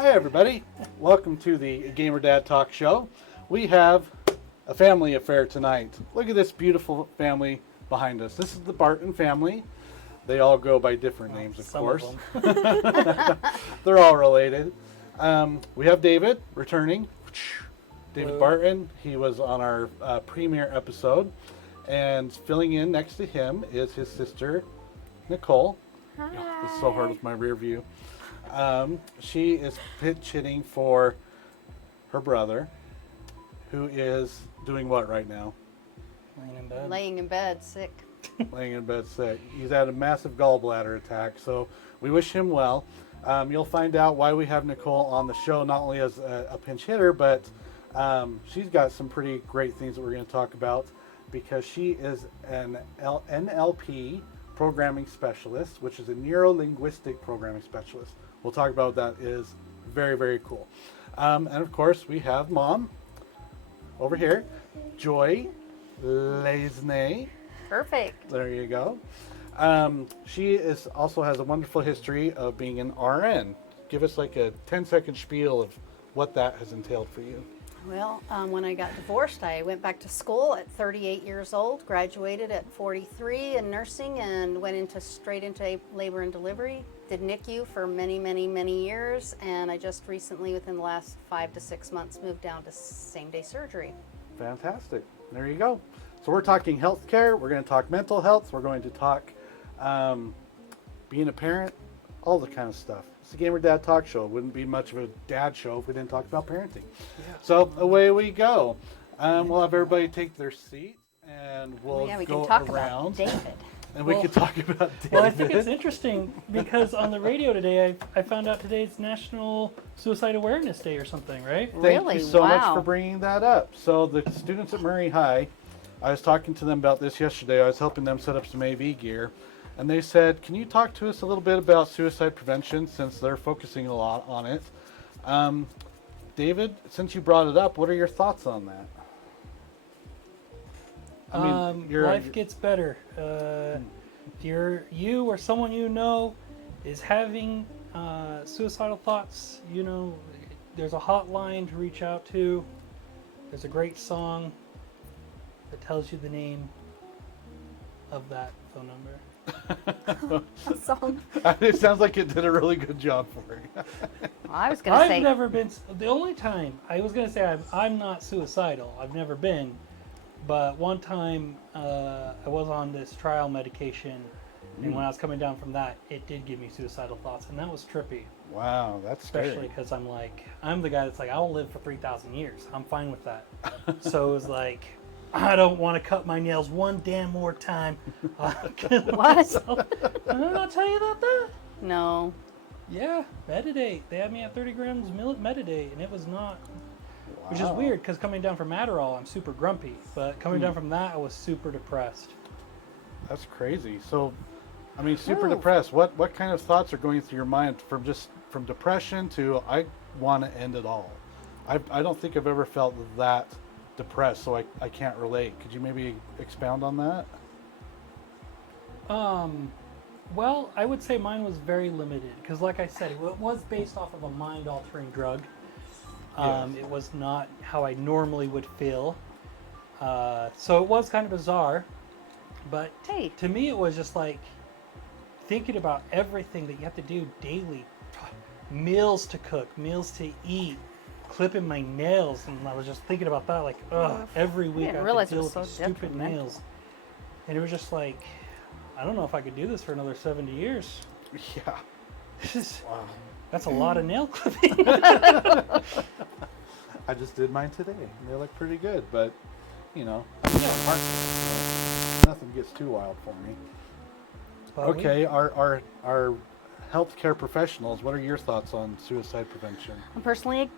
Hi everybody, welcome to the GamerDad Talk Show. We have a family affair tonight. Look at this beautiful family behind us. This is the Barton family. They all go by different names, of course. They're all related. We have David returning. David Barton. He was on our premiere episode. And filling in next to him is his sister, Nicole. Hi. It's so hard with my rear view. She is pitch-hitting for her brother, who is doing what right now? Laying in bed, sick. Laying in bed sick. He's had a massive gallbladder attack, so we wish him well. You'll find out why we have Nicole on the show, not only as a pinch hitter, but she's got some pretty great things that we're going to talk about, because she is an NLP programming specialist, which is a neuro-linguistic programming specialist. We'll talk about what that is. Very, very cool. And of course, we have Mom over here, 𝗕:𝗶𝗶𝘀. Perfect. There you go. She also has a wonderful history of being an RN. Give us like a 10-second spiel of what that has entailed for you. Well, when I got divorced, I went back to school at 38 years old, graduated at 43 in nursing, and went straight into labor and delivery. Did NICU for many, many, many years, and I just recently, within the last 5 to 6 months, moved down to same-day surgery. Fantastic. There you go. So we're talking healthcare. We're going to talk mental health. We're going to talk being a parent, all the kind of stuff. It's a GamerDad Talk Show. It wouldn't be much of a dad show if we didn't talk about parenting. Yeah. So away we go. We'll have everybody take their seat, and we'll we go can talk around. about David. And we can talk about David. Well, I think it's interesting because on the radio today, I found out today's National Suicide Awareness Day or something, right? Thank you so much for bringing that up. So the students at Murray High, I was talking to them about this yesterday. I was helping them set up some AV gear. And they said, can you talk to us a little bit about suicide prevention, since they're focusing a lot on it? David, since you brought it up, what are your thoughts on that? I mean, life gets better. If you or someone you know is having suicidal thoughts, you know, there's a hotline to reach out to. There's a great song that tells you the name of that phone number. A song. It sounds like it did a really good job for you. Well, I was going to say. I've never been. The only time I was going to say I'm not suicidal. I've never been. But one time I was on this trial medication, and when I was coming down from that, it did give me suicidal thoughts, and that was trippy. Wow, that's especially because I'm the guy that's like, I'll live for 3,000 years. I'm fine with that. So it was like, I don't want to cut my nails one damn more time. What? Did I not tell you about that? No. Yeah, Metadate. They had me at 30 grams Metadate, and it was not. Wow. Which is weird, because coming down from Adderall, I'm super grumpy. But coming down from that, I was super depressed. That's crazy. So, I mean, super depressed. What kind of thoughts are going through your mind from depression to I want to end it all? I don't think I've ever felt that depressed, so I can't relate. Could you maybe expound on that? Well, I would say mine was very limited, because like I said, it was based off of a mind-altering drug. Yes. It was not how I normally would feel. So it was kind of bizarre, but to me it was just like thinking about everything that you have to do daily. Meals to cook, meals to eat, clipping my nails, and I was just thinking about that like, every week I have to deal with these stupid nails. And it was just like, I don't know if I could do this for another 70 years. Yeah. Wow. That's a lot of nail clipping. I just did mine today. They look pretty good, but you know, nothing gets too wild for me. Okay, our healthcare professionals, what are your thoughts on suicide prevention? I'm personally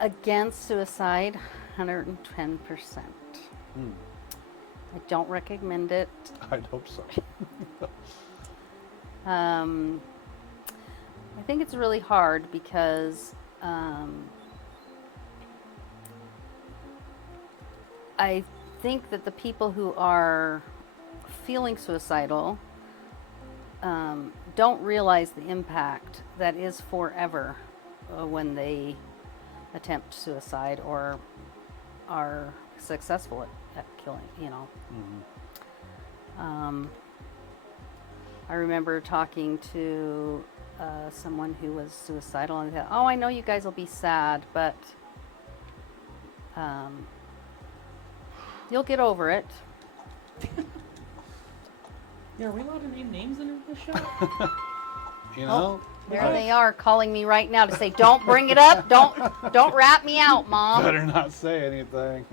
against suicide, 110%. I don't recommend it. I'd hope so. I think it's really hard because I think that the people who are feeling suicidal don't realize the impact that is forever when they attempt suicide or are successful at killing, you know. I remember talking to someone who was suicidal and said, "Oh, I know you guys will be sad, but you'll get over it." Yeah, are we allowed to name names in this show? You know? There they are calling me right now to say, "Don't bring it up. Don't rat me out, Mom." Better not say anything.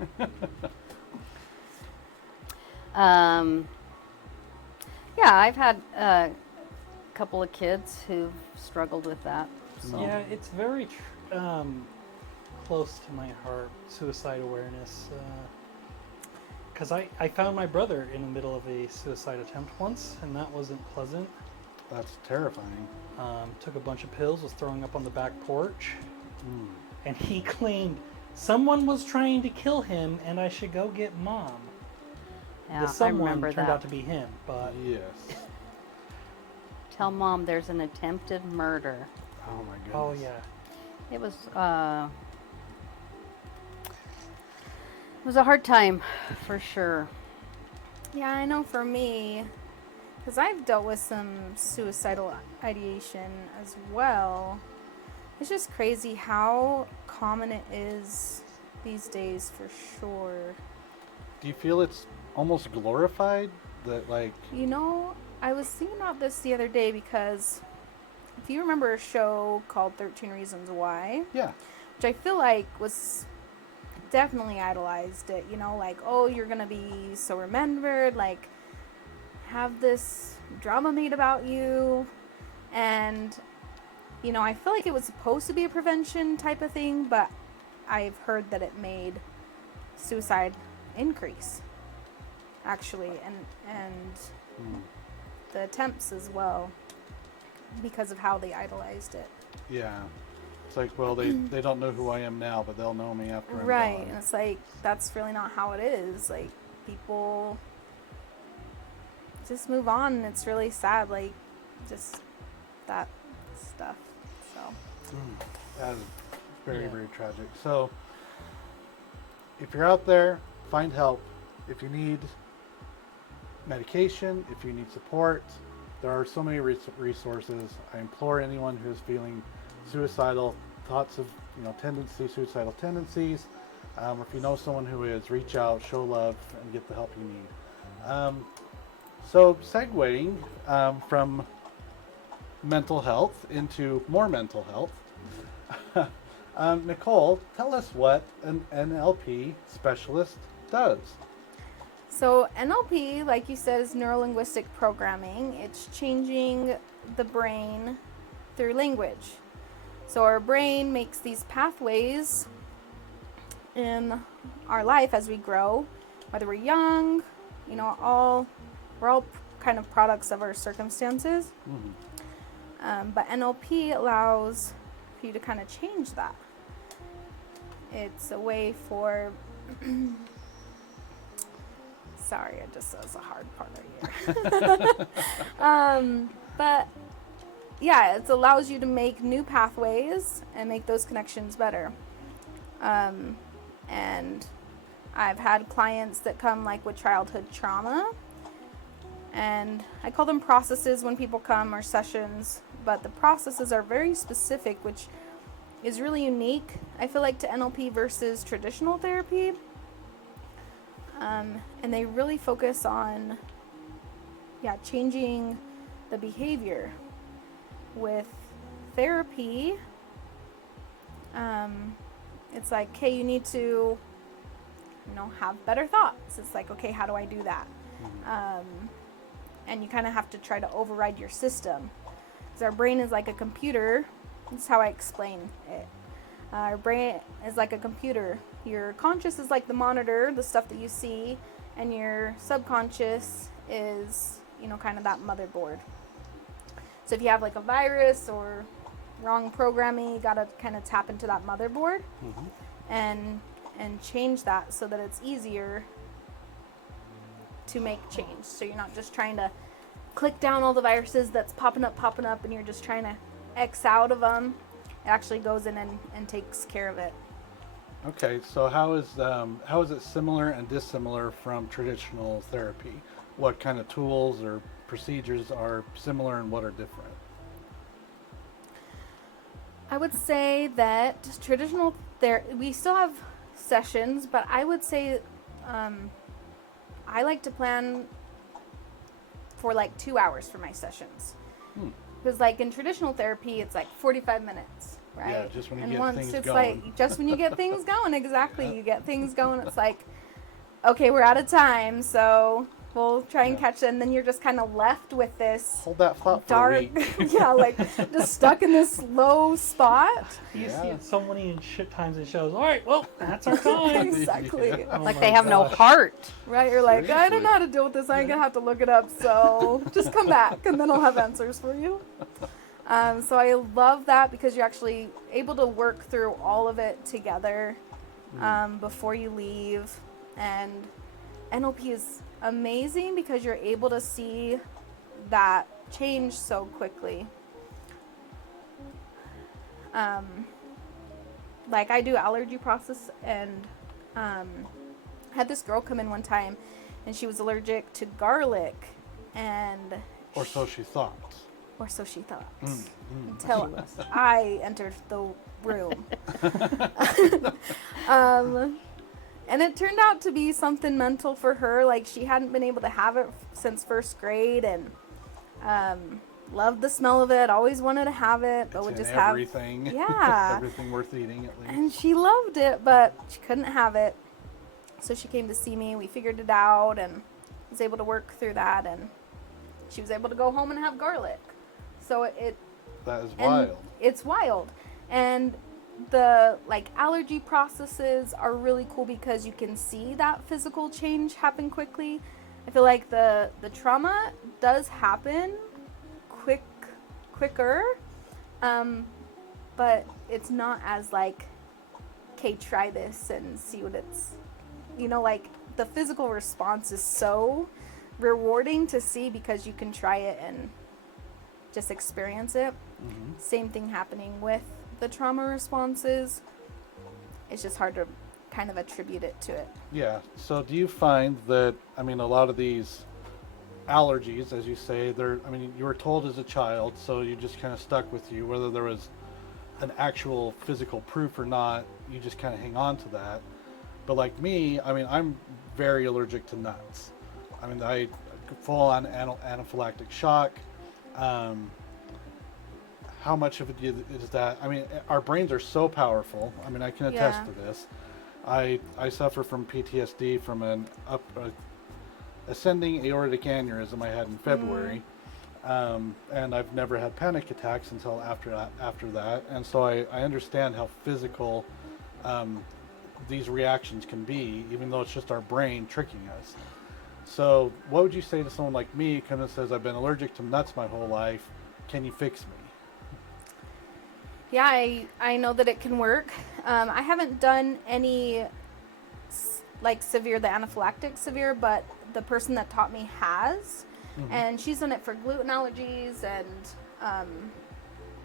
Yeah, I've had a couple of kids who've struggled with that. So. Yeah, it's very close to my heart, suicide awareness. Because I found my brother in the middle of a suicide attempt once, and that wasn't pleasant. That's terrifying. Took a bunch of pills, was throwing up on the back porch, and he claimed someone was trying to kill him and I should go get Mom. Yeah, The I someone remember turned that. out to be him, but Yes. Tell Mom there's an attempted murder. Oh my goodness. oh yeah. It was a hard time, for sure. Yeah, I know for me, because I've dealt with some suicidal ideation as well. It's just crazy how common it is these days, for sure. Do you feel it's almost glorified? That like, You know, I was thinking about this the other day because if you remember a show called 13 Reasons Why, yeah. which I feel like was definitely idolized it, you know, like, oh, you're gonna be so remembered, like, have this drama made about you. And, you know, I feel like it was supposed to be a prevention type of thing, but I've heard that it made suicide increase, actually, and the attempts as well, because of how they idolized it. Yeah. It's like, well, they don't know who I am now, but they'll know me after I'm Right, gone. and it's like, that's really not how it is. Like, people just move on, and it's really sad, like, just that stuff, so. That is very, Yeah. very tragic. So, if you're out there, find help. If you need medication, if you need support, there are so many resources. I implore anyone who is feeling suicidal thoughts of, suicidal tendencies, or if you know someone who is, reach out, show love, and get the help you need. So, segueing from mental health into more mental health, Nicole, tell us what an NLP specialist does. So NLP, like you said, is neuro-linguistic programming. It's changing the brain through language. So our brain makes these pathways in our life as we grow, whether we're young, we're all kind of products of our circumstances. But NLP allows for you to kind of change that. It's a way for sorry, I just says a hard part right here. But yeah, it allows you to make new pathways and make those connections better. And I've had clients that come like with childhood trauma, and I call them processes when people come, or sessions, but the processes are very specific, which is really unique, I feel like, to NLP versus traditional therapy. And they really focus on, changing the behavior. With therapy, it's like, okay, you need to, have better thoughts. It's like, okay, how do I do that? And you kind of have to try to override your system. Because our brain is like a computer. That's how I explain it. Our brain is like a computer. Your conscious is like the monitor, the stuff that you see, and your subconscious is, kind of that motherboard. So if you have like a virus or wrong programming, you gotta kind of tap into that motherboard and change that so that it's easier to make change. So you're not just trying to click down all the viruses that's popping up, and you're just trying to X out of them. actually goes in and takes care of it. Okay, so how is it similar and dissimilar from traditional therapy? What kind of tools or procedures are similar and what are different? I would say that traditional we still have sessions, but I would say I like to plan for like 2 hours for my sessions. Because like in traditional therapy, it's like 45 minutes, right? Yeah, just when you and get once things it's going. like just when you get things going, exactly. Yeah. You get things going. It's like, okay, we're out of time, so we'll try and Yeah. catch it. And then you're just kind of left with this Hold that thought for a dark, week. yeah, like just stuck in this low spot. You Yeah. see it so many times in shows. All right, well, that's our time. Exactly. Yeah. Oh Like my they have no gosh. heart. Right? You're like, I Seriously. don't know how to deal with this. I'm gonna have to look it up. So just come back, and then I'll have answers for you. So I love that because you're actually able to work through all of it together before you leave. And NLP is amazing because you're able to see that change so quickly. Like I do allergy process, and had this girl come in one time, and she was allergic to garlic, and Or so she thought. or so she thought. Mm. Until I entered the room. And it turned out to be something mental for her. Like she hadn't been able to have it since first grade, and loved the smell of it. Always wanted to have it, but It's would in just have everything. yeah. Everything worth eating at least. And she loved it, but she couldn't have it. So she came to see me. We figured it out and was able to work through that. And she was able to go home and have garlic. So That is and wild. it's wild. And the like allergy processes are really cool because you can see that physical change happen quickly. I feel like the trauma does happen quicker, but it's not as like, okay, try this and see what it's, like the physical response is so rewarding to see because you can try it and just experience it. Same thing happening with the trauma responses. It's just hard to kind of attribute it to it. Yeah. So do you find that, a lot of these allergies, as you say, you were told as a child, so you just kind of stuck with you, whether there was an actual physical proof or not, you just kind of hang on to that. But like me, I'm very allergic to nuts. I fall on anaphylactic shock. How much of it is that? Our brains are so powerful. I can attest Yeah. to this. I suffer from PTSD from an ascending aortic aneurysm I had in February, and I've never had panic attacks until after that. And so I understand how physical these reactions can be, even though it's just our brain tricking us. So what would you say to someone like me who comes and says, I've been allergic to nuts my whole life, can you fix me? Yeah, I know that it can work. I haven't done any like severe, the anaphylactic severe, but the person that taught me has. And she's done it for gluten allergies and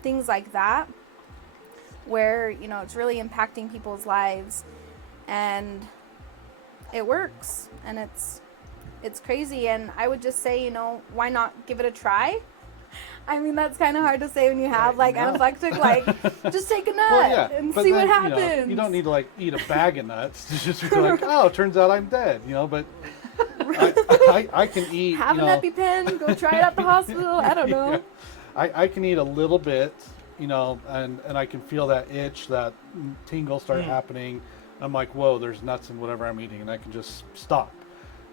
things like that, where, it's really impacting people's lives, and it works, and it's crazy. And I would just say, why not give it a try? That's kind of hard to say when you have like anaphylactic, like just take a nut and but see then, what happens. You don't need to like eat a bag of nuts to just be like, oh, it turns out I'm dead, but I can eat, have an EpiPen, go try it at the hospital. I don't know. Yeah. I can eat a little bit, and I can feel that itch, that tingle start happening. I'm like, whoa, there's nuts in whatever I'm eating, and I can just stop.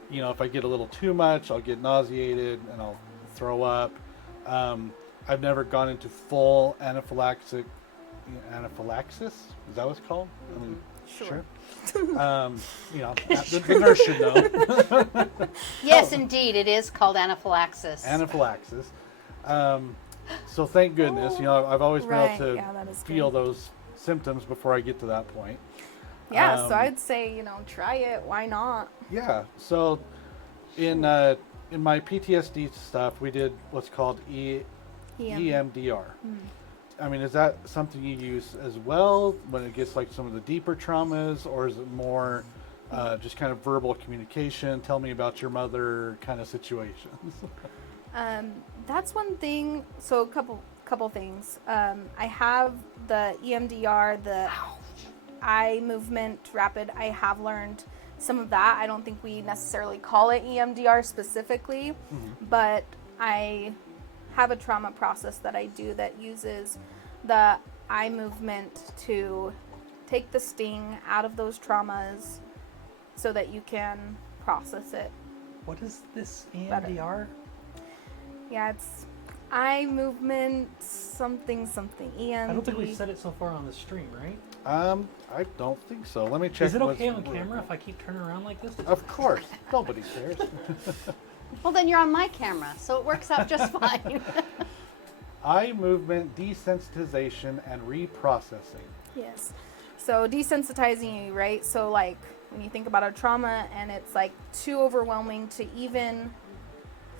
If I get a little too much, I'll get nauseated and I'll throw up. I've never gone into full anaphylaxis. Is that what it's called? Sure. The nurse should know. Yes, indeed, it is called anaphylaxis. Anaphylaxis. So thank goodness, I've always been Right, able yeah, that to is feel good. those symptoms before I get to that point. Yeah, so I'd say, try it. Why not? Yeah. So in my PTSD stuff, we did what's called EMDR. I mean, is that something you use as well when it gets like some of the deeper traumas, or is it more just kind of verbal communication? Tell me about your mother kind of situations. That's one thing. So a couple things. I have the EMDR, the eye movement rapid. I have learned some of that. I don't think we necessarily call it EMDR specifically, but I have a trauma process that I do that uses the eye movement to take the sting out of those traumas so that you can process it. What is this Better. EMDR? Yeah, it's eye movement something EMD. I don't think we've said it so far on the stream, right? I don't think so. Let me check. Is it okay on what's- camera if I keep turning around like this? Of course. Nobody cares. Well, then you're on my camera, so it works out just fine. Eye movement desensitization and reprocessing. Yes. So desensitizing you, right? So like when you think about a trauma and it's like too overwhelming to even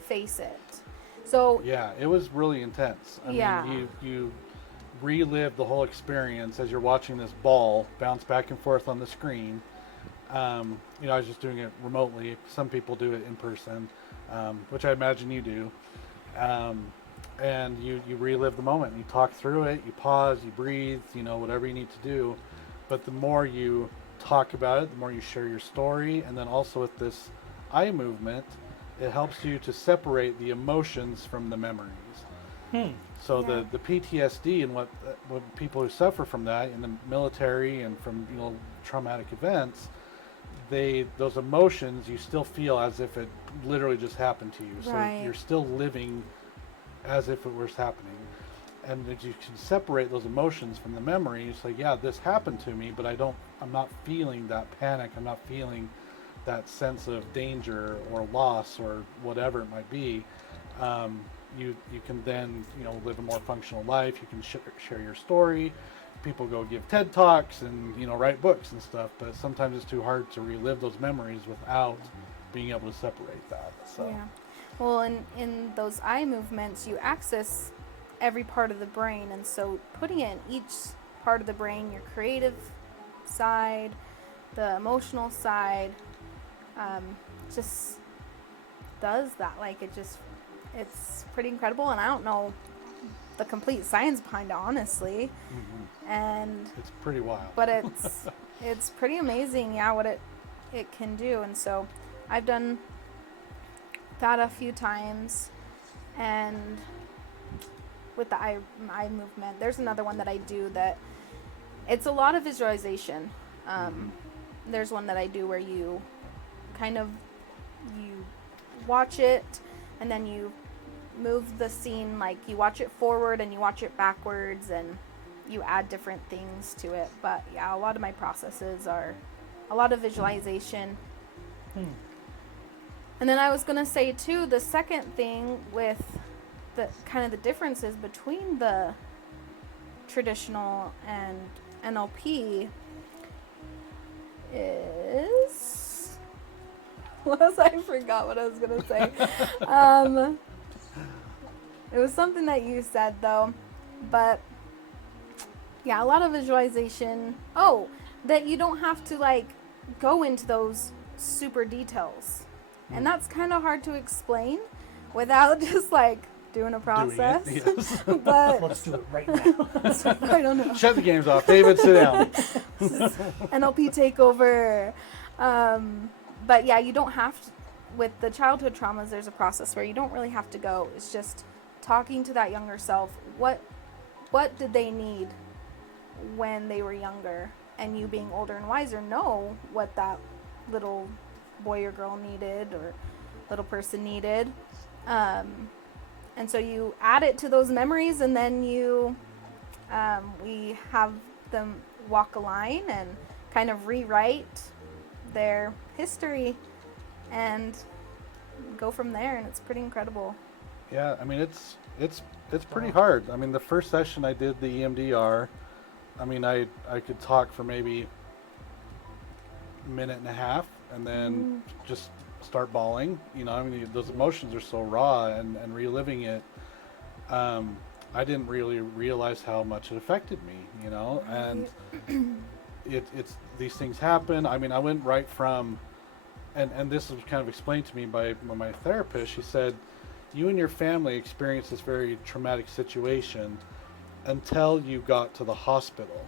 face it. So Yeah, it was really intense. I Yeah. mean, you relive the whole experience as you're watching this ball bounce back and forth on the screen. I was just doing it remotely. Some people do it in person, which I imagine you do. And you relive the moment. You talk through it. You pause. You breathe. Whatever you need to do. But the more you talk about it, the more you share your story. And then also with this eye movement, it helps you to separate the emotions from the memories. So Yeah. the PTSD and what people who suffer from that in the military and from traumatic events, those emotions you still feel as if it literally just happened to you. So Right. you're still living as if it was happening. And if you can separate those emotions from the memories, like, yeah, this happened to me, but I'm not feeling that panic. I'm not feeling that sense of danger or loss or whatever it might be. You can then live a more functional life. You can share your story. People go give TED Talks and write books and stuff, but sometimes it's too hard to relive those memories without being able to separate that. So yeah. Well, in those eye movements, you access every part of the brain, and so putting it in each part of the brain, your creative side, the emotional side, just does that. Like it's pretty incredible, and I don't know the complete science behind it, honestly. And it's pretty wild. but it's pretty amazing, yeah, what it can do. And so I've done that a few times, and with the eye movement, there's another one that I do that it's a lot of visualization. There's one that I do where you watch it and then you move the scene, like you watch it forward and you watch it backwards and you add different things to it. But yeah, a lot of my processes are a lot of visualization. And then I was gonna say too, the second thing with the kind of the differences between the traditional and NLP is I forgot what I was gonna say. It was something that you said though, but yeah, a lot of visualization. Oh, that you don't have to like go into those super details. And that's kind of hard to explain without just like doing a process. Doing it, yes. But Let's do it right now. I don't know. Shut the games off. David, sit down. NLP takeover. But yeah, you don't have to, with the childhood traumas, there's a process where you don't really have to go. It's just talking to that younger self. What did they need when they were younger? And you being older and wiser know what that little boy or girl needed or little person needed. And so you add it to those memories, and then we have them walk a line and kind of rewrite their history and go from there, and it's pretty incredible. Yeah, I mean it's pretty hard. I mean, the first session I did the EMDR, I mean I could talk for maybe a minute and a half and then just start bawling. I mean those emotions are so raw, and reliving it. I didn't really realize how much it affected me, you know, and it's these things happen. I mean, I went right from, and this was kind of explained to me by my therapist. She said, you and your family experienced this very traumatic situation until you got to the hospital.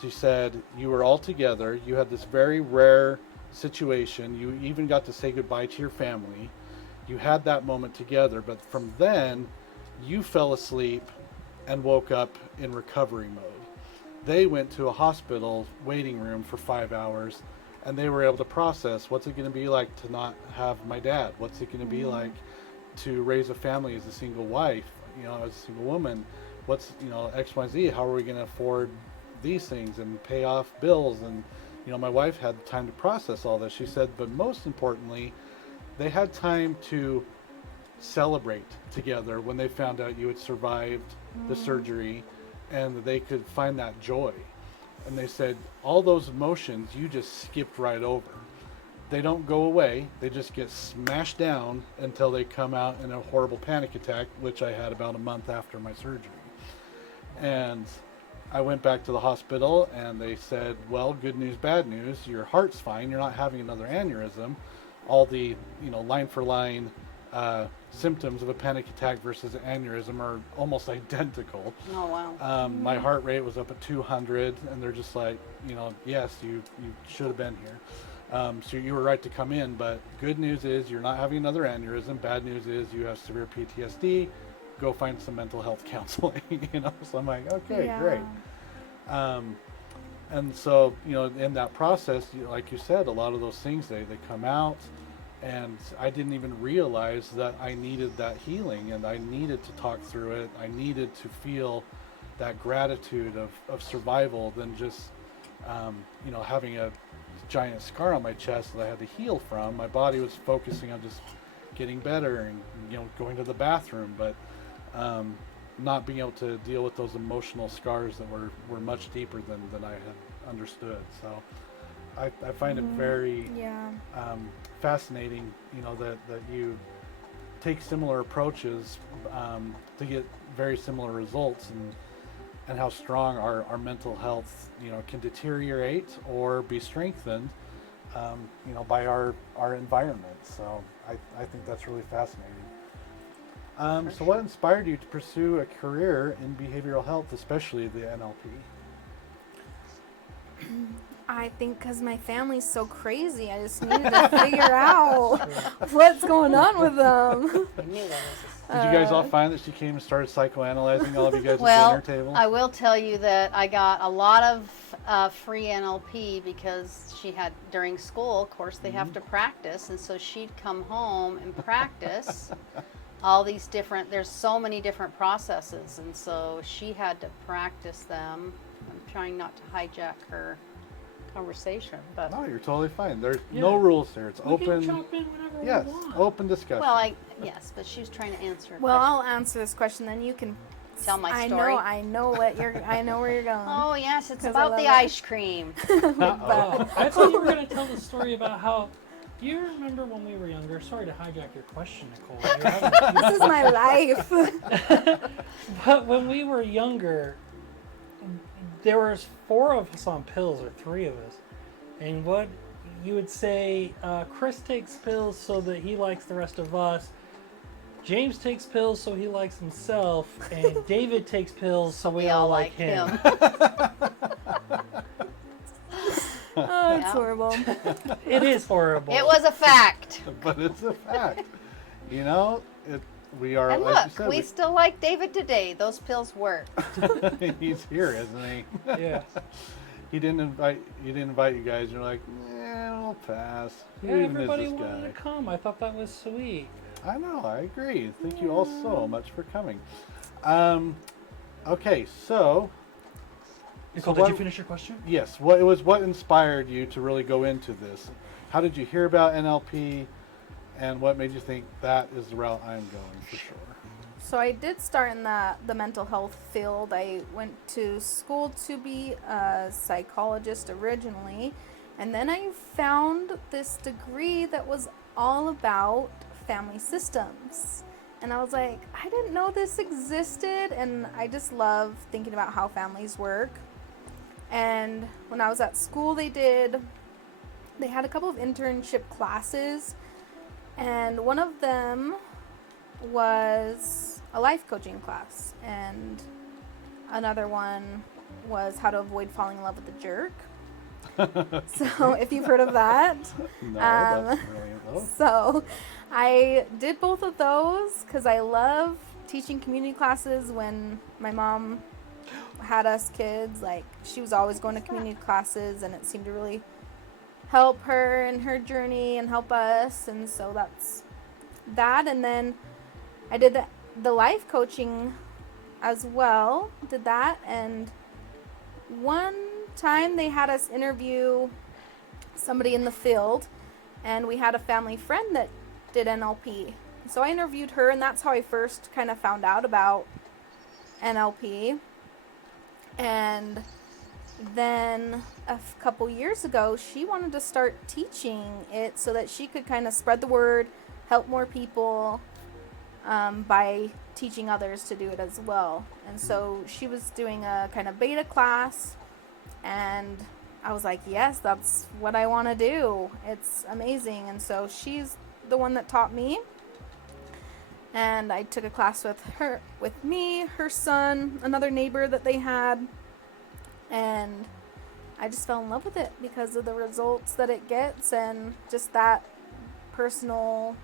She said, you were all together, you had this very rare situation, you even got to say goodbye to your family, you had that moment together, but from then, you fell asleep and woke up in recovery mode. They went to a hospital waiting room for 5 hours, and they were able to process, what's it going to be like to not have my dad? What's it going to be like to raise a family as a single wife, you know, as a single woman? What's, you know, X, Y, Z? How are we going to afford these things and pay off bills? And, you know, my wife had time to process all this. She said, but most importantly, they had time to celebrate together when they found out you had survived the surgery, and that they could find that joy. And they said, all those emotions you just skipped right over. They don't go away, they just get smashed down until they come out in a horrible panic attack, which I had about a month after my surgery. And I went back to the hospital and they said, well, good news, bad news, your heart's fine, you're not having another aneurysm. All the, you know, line for line symptoms of a panic attack versus an aneurysm are almost identical. Oh, wow. My heart rate was up at 200, and they're just like, you know, yes, you should have been here. So you were right to come in, but good news is you're not having another aneurysm. Bad news is you have severe PTSD. Go find some mental health counseling, you know? So I'm like, okay, great. And so, you know, in that process, like you said, a lot of those things, they come out, and I didn't even realize that I needed that healing, and I needed to talk through it. I needed to feel that gratitude of survival than just, you know, having a giant scar on my chest that I had to heal from. My body was focusing on just getting better and, you know, going to the bathroom, but not being able to deal with those emotional scars that were much deeper than I had understood. So I find it very fascinating, you know, that you take similar approaches to get very similar results, and how strong our mental health, you know, can deteriorate or be strengthened, you know, by our environment. So I think that's really fascinating. So what inspired you to pursue a career in behavioral health, especially the NLP? I think because my family's so crazy, I just needed to figure out what's going on with them. I knew that was Did you guys all find that she came and started psychoanalyzing all of you guys at the well, dinner table? I will tell you that I got a lot of free NLP because she had, during school, of course, they have to practice, and so she'd come home and practice all these different, there's so many different processes, and so she had to practice them. I'm trying not to hijack her conversation, but No, you're totally fine. There's no rules here. It's We can open. jump in whenever Yes, we want. open discussion. well, yes, but she was trying to answer a Well, question. I'll answer this question, then you can Tell my story. I know where you're going. Oh yes, it's 'Cause I about love the it. ice cream. Oh, I thought you were going to tell the story about how. Do you remember when we were younger? Sorry to hijack your question, Nicole. You're having- This is my life. But when we were younger, there was 4 of us on pills, or 3 of us. And what you would say, Chris takes pills so that he likes the rest of us. James takes pills so he likes himself. And David takes pills so we all like him. Oh, it's Yeah. horrible. It is horrible. It was a fact. But it's a fact. You know, we are, And like look, you said, we still like David today. Those pills work. he's here, isn't he? Yeah. He didn't invite you guys. You're like, we'll pass. Who Yeah, even everybody is this wanted guy? to come. I thought that was sweet. I know, I agree. Thank you all so much for coming. Okay, so Nicole, what- did you finish your question? yes, what inspired you to really go into this? How did you hear about NLP, and what made you think that is the route I'm going for sure? So I did start in the mental health field. I went to school to be a psychologist originally, and then I found this degree that was all about family systems And I was like, I didn't know this existed. And I just love thinking about how families work. And when I was at school, they had a couple of internship classes. And one of them was a life coaching class. And another one was how to avoid falling in love with a jerk. So if you've heard of that. No, that's brilliant though. So I did both of those because I love teaching community classes. When my mom had us kids, like, she was always going to community classes, and it seemed to really help her in her journey and help us. And so that's that. And then I did the life coaching as well, did that. And one time they had us interview somebody in the field, and we had a family friend that did NLP. So I interviewed her, and that's how I first kind of found out about NLP. And then a couple years ago, she wanted to start teaching it so that she could kind of spread the word, help more people by teaching others to do it as well. And so she was doing a kind of beta class, and I was like, yes, that's what I want to do. It's amazing. And so she's the one that taught me. And I took a class with me, her son, another neighbor that they had. And I just fell in love with it because of the results that it gets, and just that personal,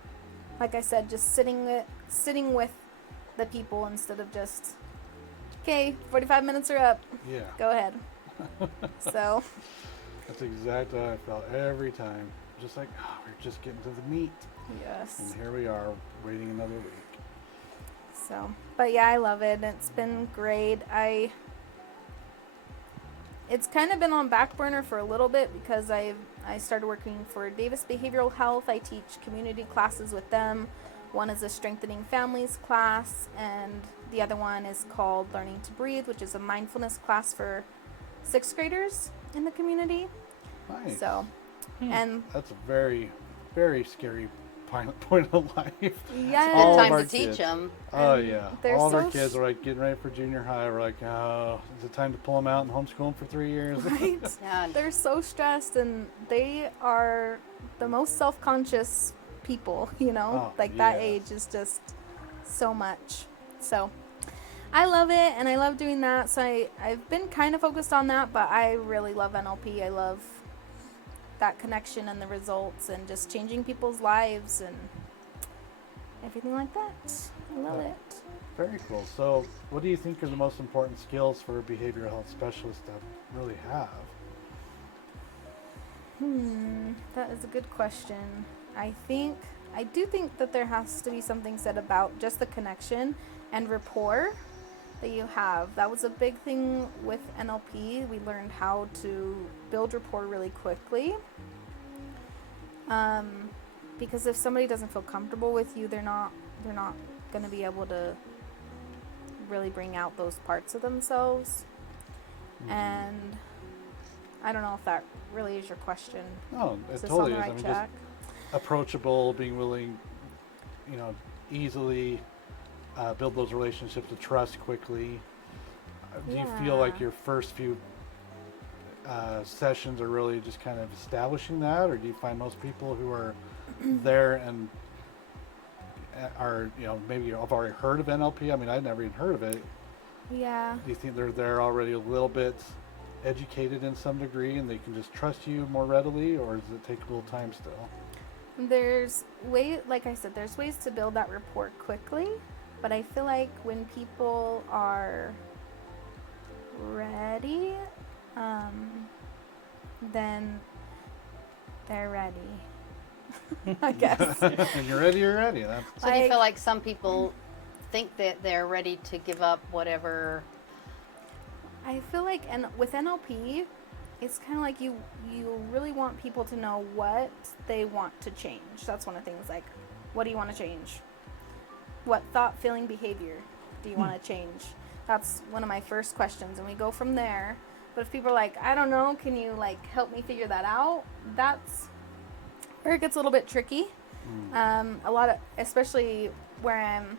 like I said, just sitting with the people instead of just, okay, 45 minutes are up. Yeah. Go ahead. So That's exactly how I felt every time. Just like, oh, we're just getting to the meat. yes. And here we are, waiting another week. So, but yeah, I love it. It's been great. It's kind of been on back burner for a little bit because I started working for Davis Behavioral Health. I teach community classes with them. One is a Strengthening Families class, and the other one is called Learning to Breathe, which is a mindfulness class for 6th graders in the community. Nice. So, and That's a very, very scary point of life. yeah, All of Time our to teach kids. them. Oh And yeah. they're All of our so kids are like getting ready for junior high. We're like, oh, is it time to pull them out and homeschool them for 3 years? right? Yeah. They're so stressed, and they are the most self-conscious people, you know? Oh, like that yes. age is just so much. So I love it, and I love doing that. So I've been kind of focused on that, but I really love NLP. I love that connection and the results and just changing people's lives and everything like that. I love Yeah. it. Very cool. So, what do you think are the most important skills for a behavioral health specialist to really have? That is a good question. I do think that there has to be something said about just the connection and rapport that you have. That was a big thing with NLP. We learned how to build rapport really quickly. Because if somebody doesn't feel comfortable with you, they're not going to be able to really bring out those parts of themselves. And I don't know if that really is your question. No, it Is this totally on is. the I right mean, track? just approachable, being willing, easily build those relationships to trust quickly. Do you feel like Yeah. your first few sessions are really just kind of establishing that, or do you find most people who are there and are, maybe have already heard of NLP? I mean, I'd never even heard of it. Yeah. Do you think they're already a little bit educated in some degree and they can just trust you more readily, or does it take a little time still? There's like I said, there's ways to build that rapport quickly, but I feel like when people are ready, then they're ready. I guess. When you're ready, you're ready. That's So do you Like- feel like some people think that they're ready to give up whatever? I feel like, and with NLP, it's kind of like you really want people to know what they want to change. That's one of the things. Like, what do you want to change? What thought, feeling, behavior do you want to change? That's one of my first questions, and we go from there. But if people are like, I don't know, can you help me figure that out? That's where it gets a little bit tricky. A lot of, especially where I'm,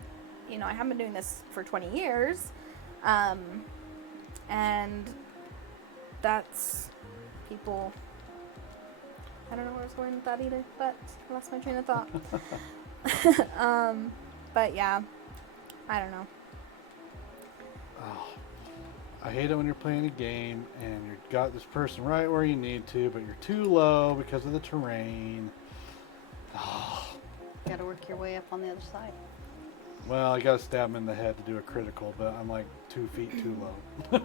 I haven't been doing this for 20 years. And that's people, I don't know where I was going with that either, but I lost my train of thought. But yeah, I don't know. Oh, I hate it when you're playing a game and you've got this person right where you need to, but you're too low because of the terrain. Oh. You got to work your way up on the other side. Well, I got to stab him in the head to do a critical, but I'm like 2 feet too low.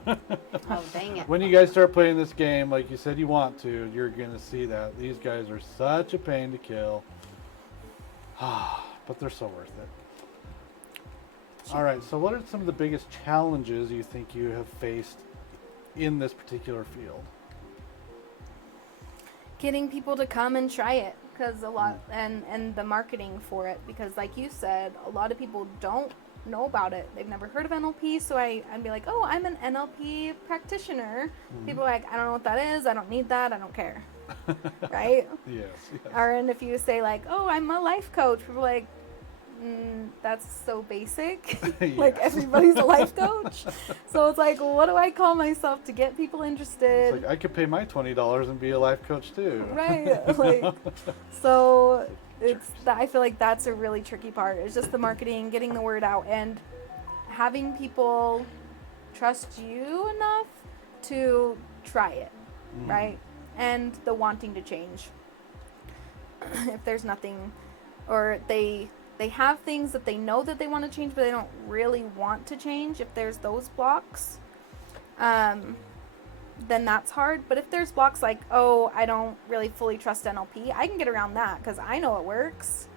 Oh, dang it. When you guys start playing this game, like you said you want to, you're going to see that. These guys are such a pain to kill. But they're so worth it. All right, so what are some of the biggest challenges you think you have faced in this particular field? Getting people to come and try it, because a lot, and the marketing for it, because like you said, a lot of people don't know about it. They've never heard of NLP, so I'd be like, oh, I'm an NLP practitioner. People are like, I don't know what that is, I don't need that, I don't care. Right? Yes. Or, and if you say like, oh, I'm a life coach, people are like, that's so basic. Like Yes. everybody's a life coach. So it's like, what do I call myself to get people interested? It's like I could pay my $20 and be a life coach too. Right. Like, so I feel like that's a really tricky part. It's just the marketing, getting the word out, and having people trust you enough to try it, right? And the wanting to change. If there's nothing, or they have things that they know that they want to change, but they don't really want to change. If there's those blocks, then that's hard. But if there's blocks like, oh, I don't really fully trust NLP, I can get around that because I know it works.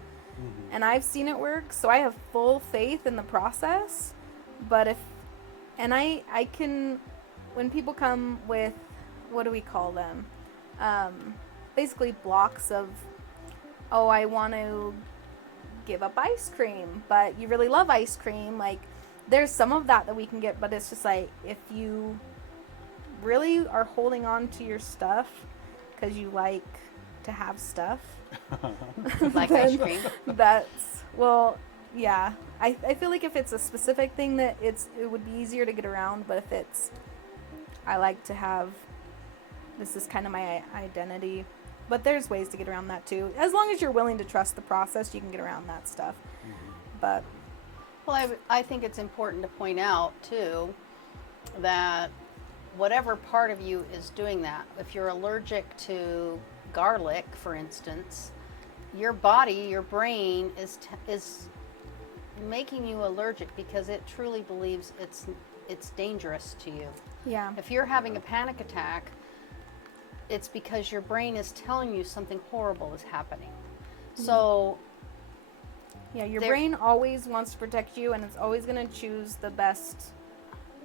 And I've seen it work. So I have full faith in the process. But I can, when people come with, what do we call them? Basically blocks of, oh, I want to give up ice cream, but you really love ice cream. Like, there's some of that we can get, but it's just like, if you really are holding on to your stuff because you like to have stuff, Like ice cream. that's, well, yeah. I feel like if it's a specific thing that it would be easier to get around, but if it's, I like to have, this is kind of my identity. But there's ways to get around that too. As long as you're willing to trust the process, you can get around that stuff. But Well, I think it's important to point out too that whatever part of you is doing that, if you're allergic to garlic, for instance, your body, your brain is making you allergic because it truly believes it's dangerous to you. yeah, If you're having a panic attack, it's because your brain is telling you something horrible is happening. So yeah, your brain always wants to protect you, and it's always going to choose the best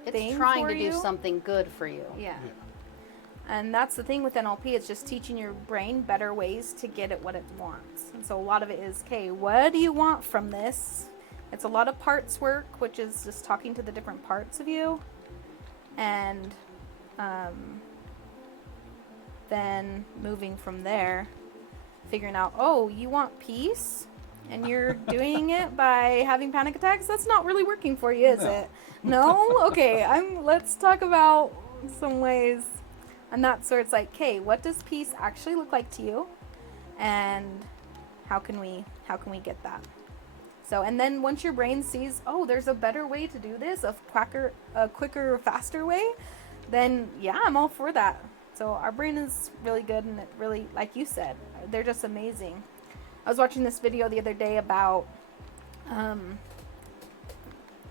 thing it's trying for to do you. something good for you. Yeah. And that's the thing with NLP, it's just teaching your brain better ways to get at what it wants. And so a lot of it is, okay, what do you want from this? It's a lot of parts work, which is just talking to the different parts of you. And then moving from there, figuring out, oh, you want peace? And you're doing it by having panic attacks? That's not really working for you, is it? No? Okay, let's talk about some ways. And that's where it's like, okay, what does peace actually look like to you? And how can we get that? So, and then once your brain sees, oh, there's a better way to do this, a quicker, faster way, then yeah, I'm all for that. So our brain is really good, and it really, like you said, they're just amazing. I was watching this video the other day about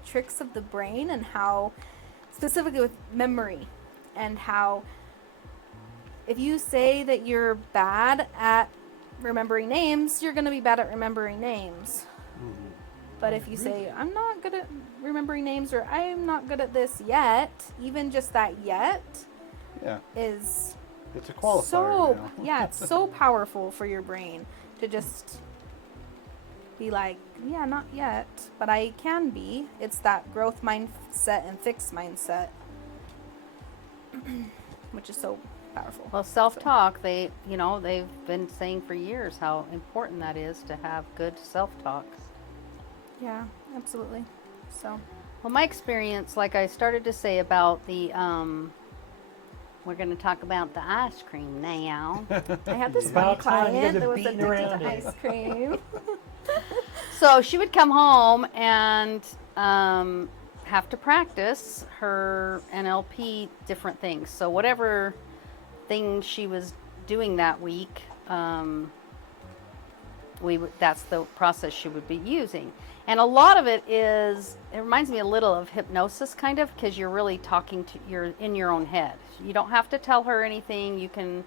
tricks of the brain, and how, specifically with memory, and how if you say that you're bad at remembering names, you're going to be bad at remembering names. But if you say, I'm not good at remembering names, or I'm not good at this yet, even just that yet is It's a qualifier so now. yeah, it's so powerful for your brain to just be like, yeah, not yet, but I can be. It's that growth mindset and fixed mindset, which is so powerful. Well, self-talk, they've been saying for years how important that is to have good self-talk. Yeah, absolutely. So, Well, my experience, like I started to say about the, we're going to talk about the ice cream now. I had this one About time you guys client are that was beating addicted around to it. ice cream. So she would come home and have to practice her NLP different things. So whatever thing she was doing that week, that's the process she would be using. And a lot of it reminds me a little of hypnosis kind of, because you're really you're in your own head. You don't have to tell her anything. You can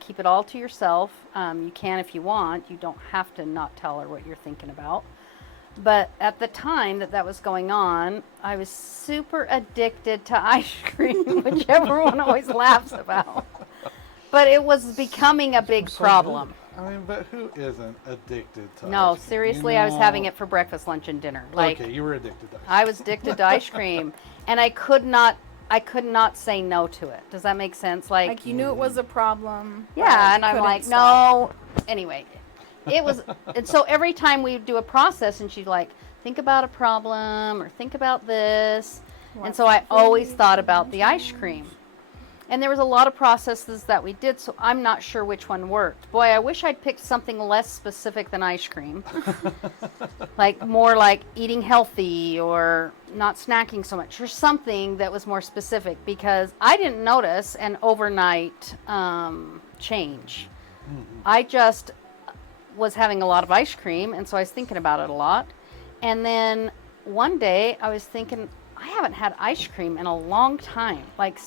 keep it all to yourself. You can if you want. You don't have to not tell her what you're thinking about. But at the time that was going on, I was super addicted to ice cream, which everyone always laughs about. But it was becoming a big problem. I mean, but who isn't addicted to No, ice cream? seriously, I was having it for breakfast, lunch, and dinner. Like, okay, you were addicted to ice cream. I was addicted to ice cream, and I could not say no to it. Does that make sense? Like you knew it was a problem. but Yeah, you and I'm couldn't like, stop. no. Anyway, it was, and so every time we do a process, and she'd like, think about a problem or think about this, and so I always thought about the ice cream. And there was a lot of processes that we did, so I'm not sure which one worked. Boy, I wish I'd picked something less specific than ice cream. Like more like eating healthy or not snacking so much, or something that was more specific, because I didn't notice an overnight change. I just was having a lot of ice cream, and so I was thinking about it a lot. And then one day I was thinking, I haven't had ice cream in a long time, like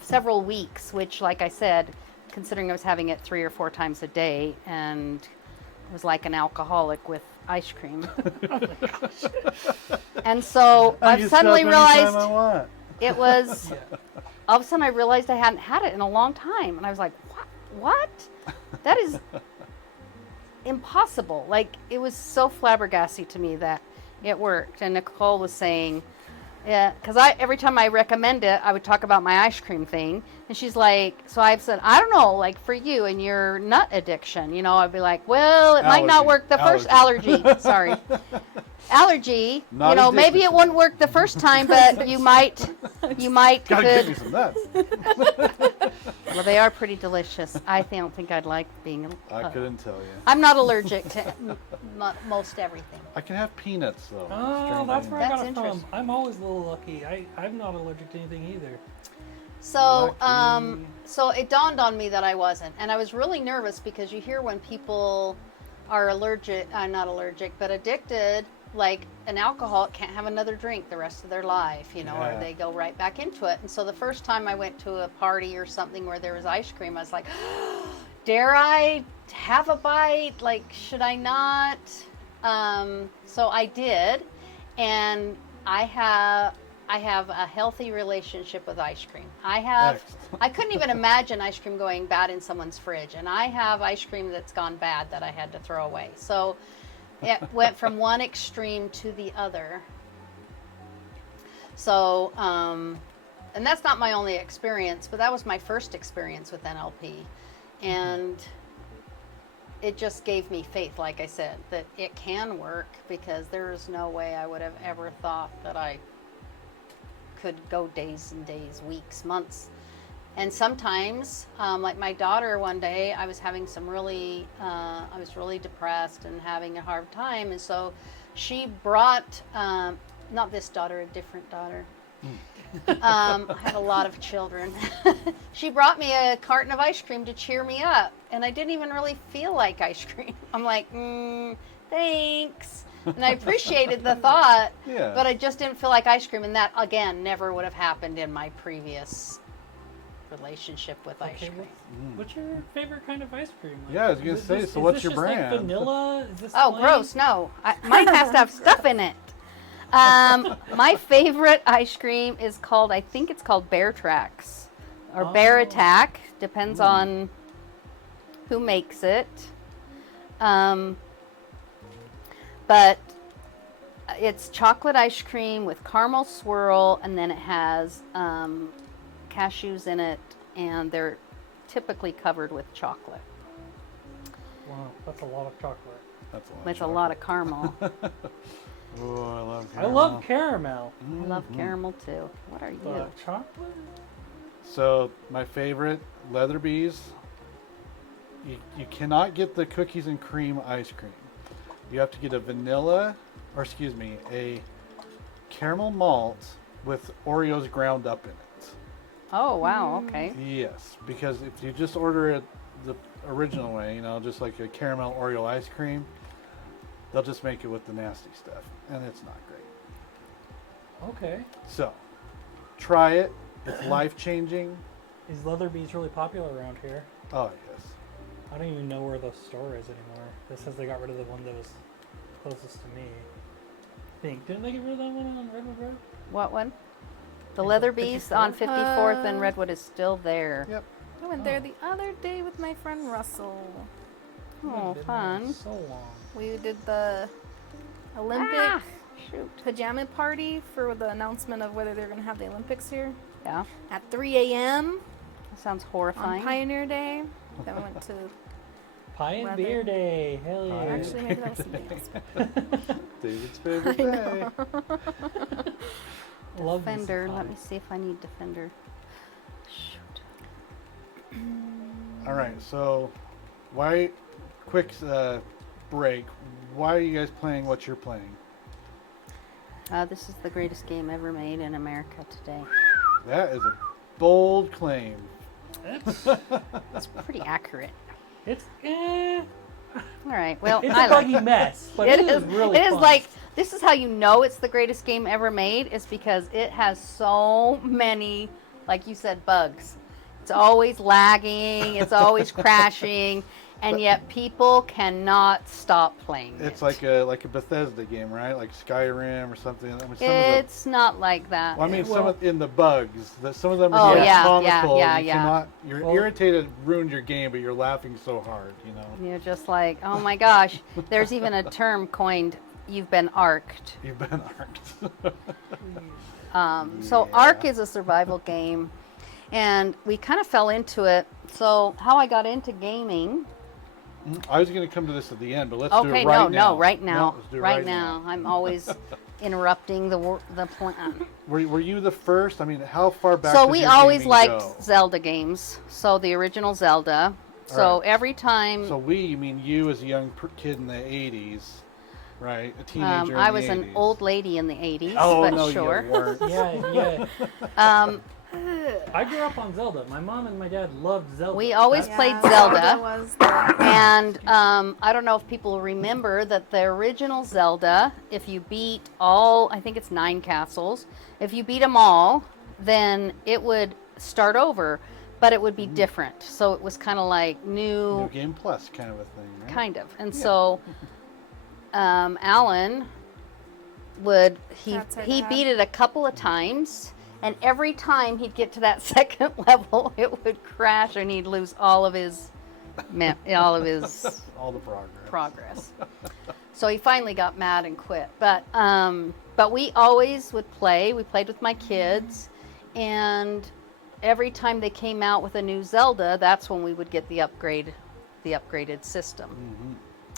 several weeks, which, like I said, considering I was having it 3 or 4 times a day, and I was like an alcoholic with ice cream. And so I I can suddenly stop anytime I realized want. it was, all of a sudden I realized I hadn't had it in a long time. And I was like, what? That is impossible. Like, it was so flabbergasting to me that it worked. And Nicole was saying, yeah, because every time I recommend it, I would talk about my ice cream thing. And she's like, so I've said, I don't know, like for you and your nut addiction, I'd be like, well, it might not work the first allergy. Sorry. Allergy, Not maybe it addicted. wouldn't work the first time, but you might Gotta give me could. some nuts. Well, they are pretty delicious. I don't think I'd like being. I couldn't tell you. I'm not allergic to most everything. I can have peanuts though. Oh, that's where I That's got it from. interesting. I'm always a little lucky. I'm not allergic to anything either. So, Lucky. so it dawned on me that I wasn't, and I was really nervous because you hear when people are allergic, not allergic, but addicted, like an alcoholic can't have another drink the rest of their life, or Yeah. they go right back into it. And so the first time I went to a party or something where there was ice cream, I was like, dare I have a bite? Like, should I not? So I did, and I have a healthy relationship with ice cream. I couldn't even imagine ice cream going bad in someone's fridge, and I have ice cream that's gone bad that I had to throw away. So it went from one extreme to the other. So, and that's not my only experience, but that was my first experience with NLP. And it just gave me faith, like I said, that it can work, because there is no way I would have ever thought that I could go days and days, weeks, months. And sometimes, like my daughter one day, I was having I was really depressed and having a hard time. And so she brought, not this daughter, a different daughter. I had a lot of children. She brought me a carton of ice cream to cheer me up. And I didn't even really feel like ice cream. I'm like, thanks. And I appreciated the thought, Yeah. but I just didn't feel like ice cream. And that, again, never would have happened in my previous relationship with ice Okay, cream. what's your favorite kind of ice cream? Like, Yeah, I was gonna is say, this- so is what's this your just like brand? vanilla? Is this Oh, plain? gross, no. Mine has to have stuff in it. My favorite ice cream is called, I think it's called Bear Tracks or Bear Oh. Attack. Depends on who makes it. But it's chocolate ice cream with caramel swirl, and then it has cashews in it, and they're typically covered with chocolate. Wow, that's a lot of chocolate. That's It's a lot of caramel. Oh, I love I caramel. love caramel. I love caramel too. What are you? But chocolate? So my favorite, 𝗪𝗶𝗶𝗶s. You cannot get the cookies and cream ice cream. You have to get a caramel malt with Oreos ground up in it. Oh wow. Okay. Yes, because if you just order it the original way, just like a caramel Oreo ice cream, they'll just make it with the nasty stuff, and it's not great. Okay. So, try it. It's life-changing. Is 𝗪𝗶𝗶's really popular around here? Oh, yes. I don't even know where the store is anymore. It says they got rid of the one that was closest to me. I think. Didn't they get rid of that one on Redwood Road? What one? The Is it 𝗪𝗶𝗶's on 54th and Uh, Redwood is still there. Yep. I went there the other day with my friend Russell. I haven't Oh, been there in fun. So long. We did the Olympic Ah, shoot. pajama party for the announcement of whether they're going to have the Olympics here Yeah. at 3 a.m. That sounds on horrifying. Pioneer Day. Then we went to, Pie and Weather. Beer Day. Hell yeah. actually maybe that was something else. David's favorite I day. know. Love me some Defender. pie. Let me see if I need Defender. Shoot. All right, so quick break. Why are you guys playing what you're playing? This is the greatest game ever made in America today. That is a bold claim. It's pretty accurate. It's All right. Well, it's I a like buggy mess, but it. it is really It is fun. like this is how you know it's the greatest game ever made is because it has so many, like you said, bugs. It's always lagging. It's always crashing, and yet people cannot stop playing It's it. like a Bethesda game, right? Like Skyrim or something. I mean, It's not like that. well, I mean, well- in the bugs, some of them Oh, are so yeah, comical. yeah, you yeah. cannot. You're Well- irritated, ruined your game, but you're laughing so hard. You're just like, oh my gosh. There's even a term coined. You've been arced. You've been arced. So Yeah. Ark is a survival game, and we kind of fell into it. So how I got into gaming? I was going to come to this at the end, but let's do Okay, it right now. no, right now, No, let's do it right now. I'm always interrupting the plan. Were you the first? I mean, how far back? So does we your always gaming liked go? Zelda games. So the original Zelda. So right. every time So you mean you as a young kid in the '80s, right? A teenager. I in was the an 80s. old lady in the 80s, Oh but no, sure. you weren't. Yeah. Um, I grew up on Zelda. My mom and my dad loved Zelda. We always Yeah, played Zelda. was the And I don't know if people remember that the original Zelda, if you beat all, I think it's 9 castles, if you beat them all, then it would start over, but it would be different. So it was kind of like New Game Plus kind of a thing, right? kind of. And so Alan would, That's our he dad. beat it a couple of times. And every time he'd get to that second level, it would crash and he'd lose all of his All the progress. So he finally got mad and quit. But we always would play. We played with my kids, and every time they came out with a new Zelda, that's when we would get the upgraded system. Mm-hmm.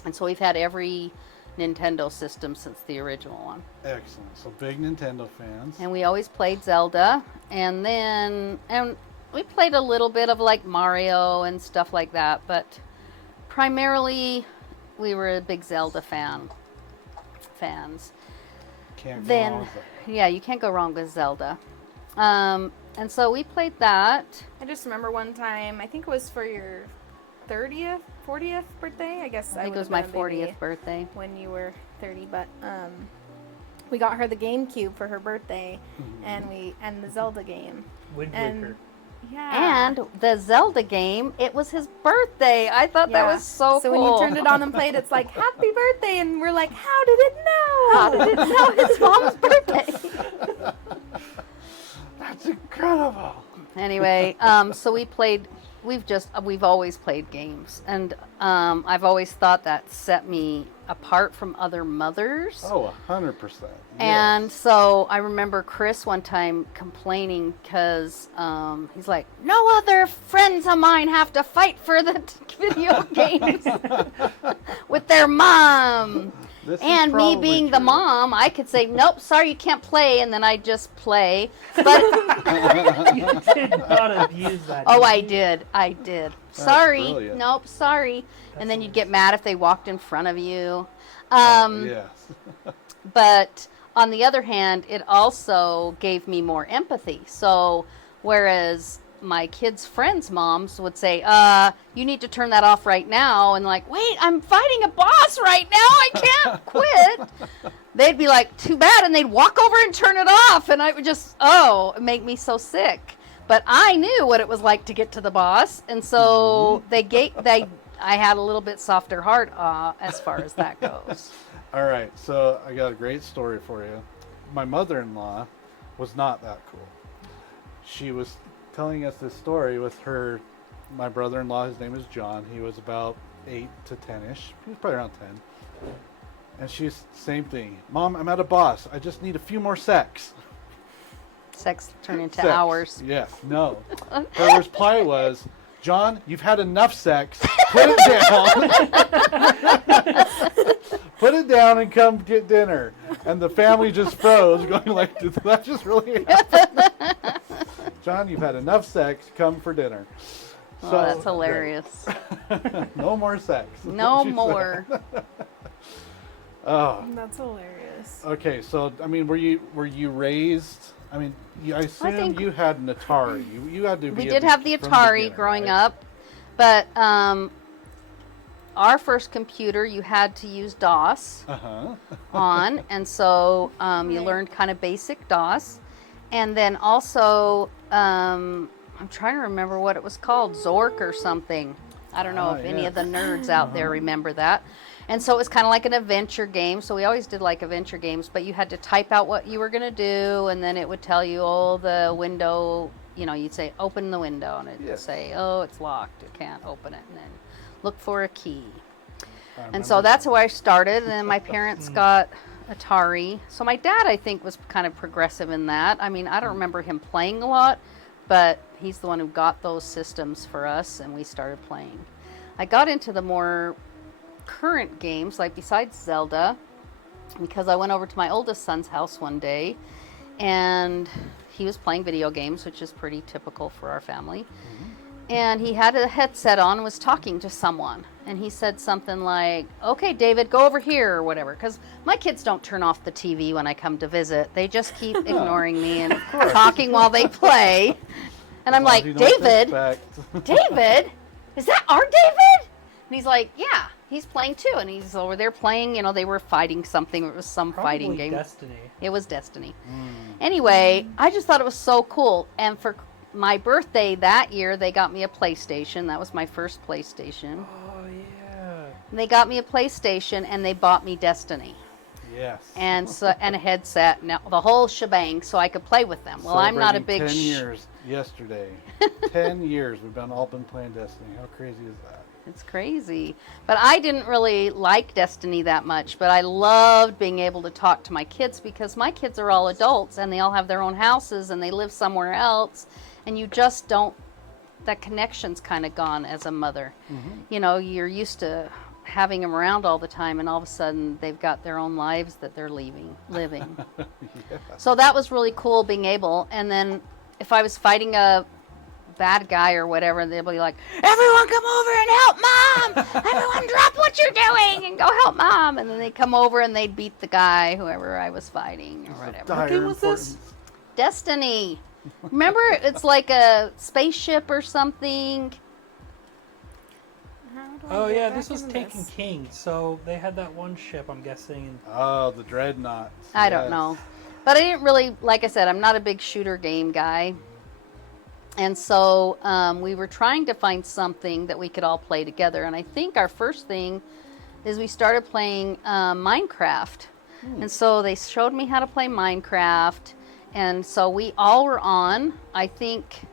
And so we've had every Nintendo system since the original one. Excellent. So big Nintendo fans. And we always played Zelda, and we played a little bit of like Mario and stuff like that, but primarily we were a big Zelda fans. Can't go Then, wrong with that. yeah, you can't go wrong with Zelda. And so we played that. I just remember one time, I think it was for your 30th, 40th birthday. I guess I think it was would've my been a baby 40th birthday. when you were 30, but we got her the GameCube for her birthday, and the Zelda game. Wind And Waker. yeah, And the Zelda game, it was his birthday. I thought that Yeah. was so cool. when you turned it on and played, it's like happy birthday, and we're like, how did it know? How did it know his mom's birthday? That's incredible. Anyway, so we played we've always played games, and I've always thought that set me apart from other mothers. Oh, 100%. And so I remember Chris one time complaining because he's like, no other friends of mine have to fight for the video games with their mom. This is And me probably being the true. mom, I could say, nope, sorry, you can't play, and then I just play. But You did not abuse that. oh, did I you? did. Sorry, brilliant. nope, sorry. And then you'd get mad if they walked in front of you. Yes. But on the other hand, it also gave me more empathy. So whereas my kids' friends' moms would say, you need to turn that off right now. And like, wait, I'm fighting a boss right now. I can't quit. They'd be like, too bad. And they'd walk over and turn it off. And I would just, it make me so sick. But I knew what it was like to get to the boss. And so I had a little bit softer heart as far as that goes. All right, so I got a great story for you. My mother-in-law was not that cool. She was telling us this story with my brother-in-law. His name is John. He was about 8 to 10-ish. He was probably around 10. And she's same thing. Mom, I'm at a boss. I just need a few more secs. Sex turned into Sex. hours. Yes, no. Her reply was, John, you've had enough sex. Put it down. Put it down and come get dinner. And the family just froze, going like, did that just really happen? John, you've had enough sex. Come for dinner. Oh, that's hilarious. No more sex. No She more. said. Oh, That's hilarious. okay. So, I mean, were you raised? I mean, I assume think- you had an Atari. You had to be. We did have the from Atari beginning, growing right? up, but our first computer you had to use DOS on, and so you learned kind of basic DOS, and then also I'm trying to remember what it was called, Zork or something. I don't know if any yeah. of the nerds out there remember that. And so it was kind of like an adventure game. So we always did like adventure games, but you had to type out what you were going to do, and then it would tell you, the window, you'd say, open the window, and it would Yes. say, it's locked, it can't open it, and then look for a key. I And remember so that's that. where I started, and then my parents got Atari. So my dad, I think, was kind of progressive in that. I mean, I don't remember him playing a lot, but he's the one who got those systems for us, and we started playing. I got into the more current games, like besides Zelda, because I went over to my oldest son's house one day, and he was playing video games, which is pretty typical for our family. And he had a headset on and was talking to someone. And he said something like, okay, David, go over here or whatever. Because my kids don't turn off the TV when I come to visit. They just keep ignoring me and talking while they play. And I'm As long like, as you don't David, suspect. David? Is that our David? And he's like, yeah, he's playing too. And he's over there playing, they were fighting something. It was some fighting Probably game. Destiny. It was Destiny. Anyway, I just thought it was so cool. And for my birthday that year, they got me a PlayStation. That was my first PlayStation. Oh yeah. They got me a PlayStation, and they bought me Destiny. Yes. And a headset, and the whole shebang, so I could play with them. Well, I'm not a Celebrating big 10 years yesterday. 10 years we've all been playing Destiny. How crazy is that? It's crazy. But I didn't really like Destiny that much, but I loved being able to talk to my kids, because my kids are all adults and they all have their own houses and they live somewhere else, and you just don't, that connection's kind of gone as a mother. You're used to having them around all the time, and all of a sudden they've got their own lives that they're living. So that was really cool being able. And then if I was fighting a bad guy or whatever, they'll be like, everyone come over and help Mom! Everyone drop what you're doing and go help Mom! And then they'd come over and they'd beat the guy, whoever I was fighting or whatever. Dire game was this? importance. Destiny. Remember, it's like a spaceship or something. How do I Oh get yeah, back this was into Taken this? King. So they had that one ship, I'm guessing. Oh, the Dreadnoughts. I don't know. But I didn't really, like I said, I'm not a big shooter game guy. And so we were trying to find something that we could all play together. And I think our first thing is we started playing Minecraft. And so they showed me how to play Minecraft. And so we all were on, I think,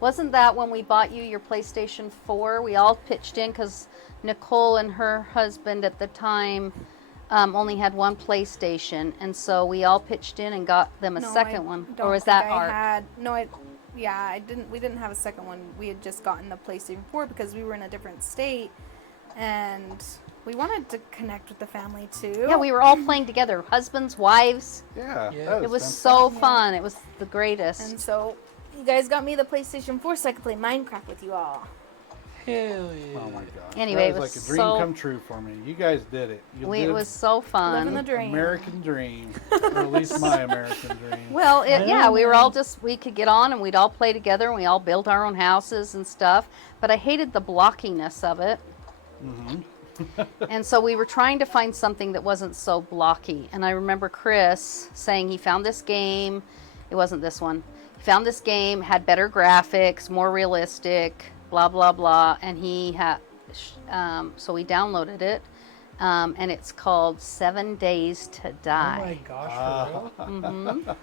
Wasn't that when we bought you your PlayStation 4? We all pitched in because Nicole and her husband at the time only had one PlayStation, and so we all pitched in and got them a second one. Or was that Art? I didn't. We didn't have a second one. We had just gotten the PlayStation 4 because we were in a different state, and we wanted to connect with the family too. Yeah, we were all playing together, husbands, wives. Yeah, Yeah. It was so fun. It was the greatest. And so, you guys got me the PlayStation 4 so I could play Minecraft with you all. Hell yeah. Oh my god. Anyway, that it was was like a dream so- come true for me. You guys did it. You It lived was so Living the fun. dream. American dream, or at least my American dream. Well, Yeah. we were all we could get on and we'd all play together and we all built our own houses and stuff. But I hated the blockiness of it. And so we were trying to find something that wasn't so blocky. And I remember Chris saying he found this game. It wasn't this one. He found this game, had better graphics, more realistic, blah, blah, blah. And he had, so we downloaded it. And it's called 7 Days to Oh Die. my gosh, for real?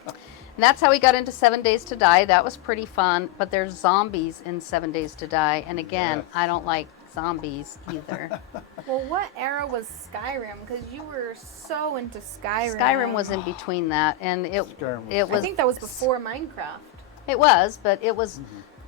And that's how we got into 7 Days to Die. That was pretty fun. But there's zombies in 7 Days to Die. And again, Yes. I don't like zombies either. Well, what era was Skyrim? Because you were so into Skyrim. Skyrim was in between that, and Skyrim was it I was think that was before Minecraft. it was, but it was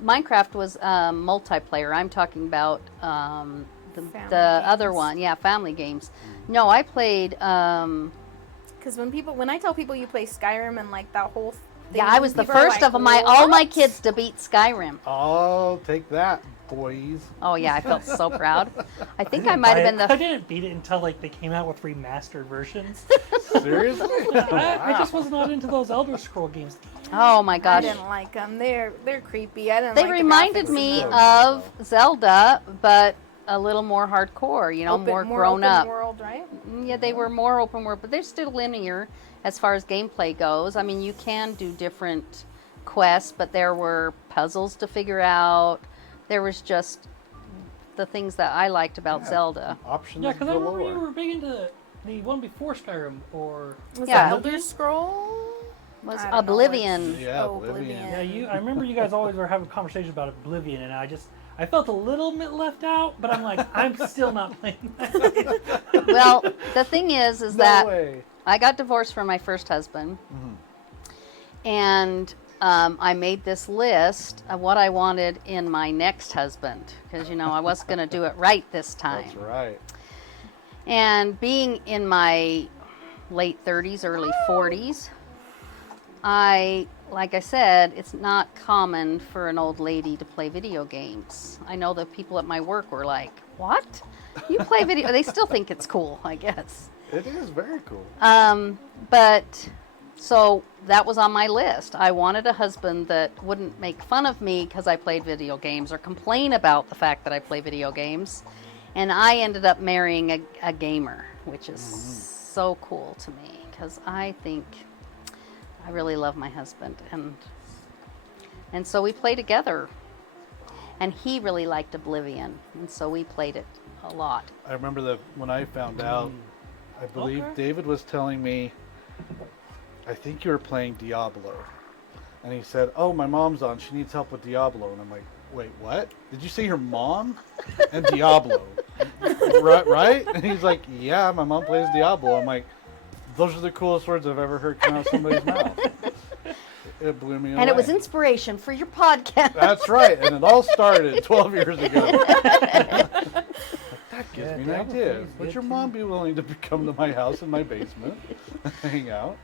Minecraft was multiplayer. I'm talking about the Family other games. one, yeah, family games. No, I played. Because when I tell people you play Skyrim and like that whole thing, Yeah, I was the people are first like, of all my "What?" kids to beat Skyrim. Oh, take that, boys. Oh yeah, I felt so proud. I think I didn't might buy have been it. I the. didn't beat it until like they came out with remastered versions. Seriously? I just was not into those Elder Scroll games. Oh my I gosh, didn't like them. They're creepy. I didn't. they like the reminded graphics me in of Zelda, but a little more hardcore. You know, them. more open grown up. world, right? Yeah, they were more open world, but they're still linear as far as gameplay goes. I mean, you can do different quests, but there were puzzles to figure out. There was just the things that I liked about Zelda. Options Yeah, because I remember galore. you were big into the one before Skyrim, or Was Yeah. that Elder Scroll? Was I don't know Oblivion. which- Yeah, oh, Oblivion. yeah, I remember you guys always were having conversations about Oblivion, and I felt a little bit left out, but I'm like, I'm still not playing that. Well, the thing is No that way. I got divorced from my first husband, and I made this list of what I wanted in my next husband, because I was going to do it right this time. That's right. And being in my late 30s, early 40s, like I said, it's not common for an old lady to play video games. I know the people at my work were like, "What? You play video?" They still think it's cool, I guess. It is very cool. But so that was on my list. I wanted a husband that wouldn't make fun of me because I played video games or complain about the fact that I play video games. And I ended up marrying a gamer, which is so cool to me because I think I really love my husband. And so we play together. And he really liked Oblivion. And so we played it a lot. I remember that when I found out, I believe Okay. David was telling me, I think you were playing Diablo. And he said, "Oh, my mom's on. She needs help with Diablo." And I'm like, "Wait, what? Did you say your mom and Diablo?" right? And he's like, "Yeah, my mom plays Diablo." I'm like, "Those are the coolest words I've ever heard come out of somebody's mouth." It blew me away. And it was inspiration for your podcast. That's right. And it all started 12 years ago. That gives me an Diablo idea. plays Would good your too. mom be willing to come to my house in my basement, hang out?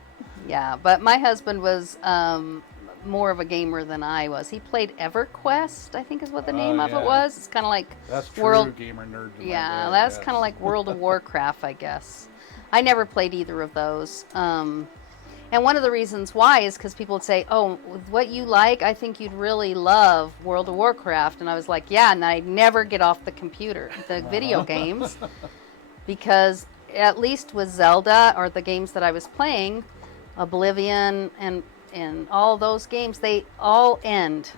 Yeah, but my husband was more of a gamer than I was. He played EverQuest, I think is what the name of yeah. it was. It's kind of like That's true, World. gamer nerd. to my Yeah, dad, that's yes. kind of like World of Warcraft, I guess. I never played either of those. And one of the reasons why is because people would say, "Oh, with what you like, I think you'd really love World of Warcraft." And I was like, "Yeah," and I'd never get off the computer, the video games, because at least with Zelda or the games that I was playing, Oblivion and all those games, they all end.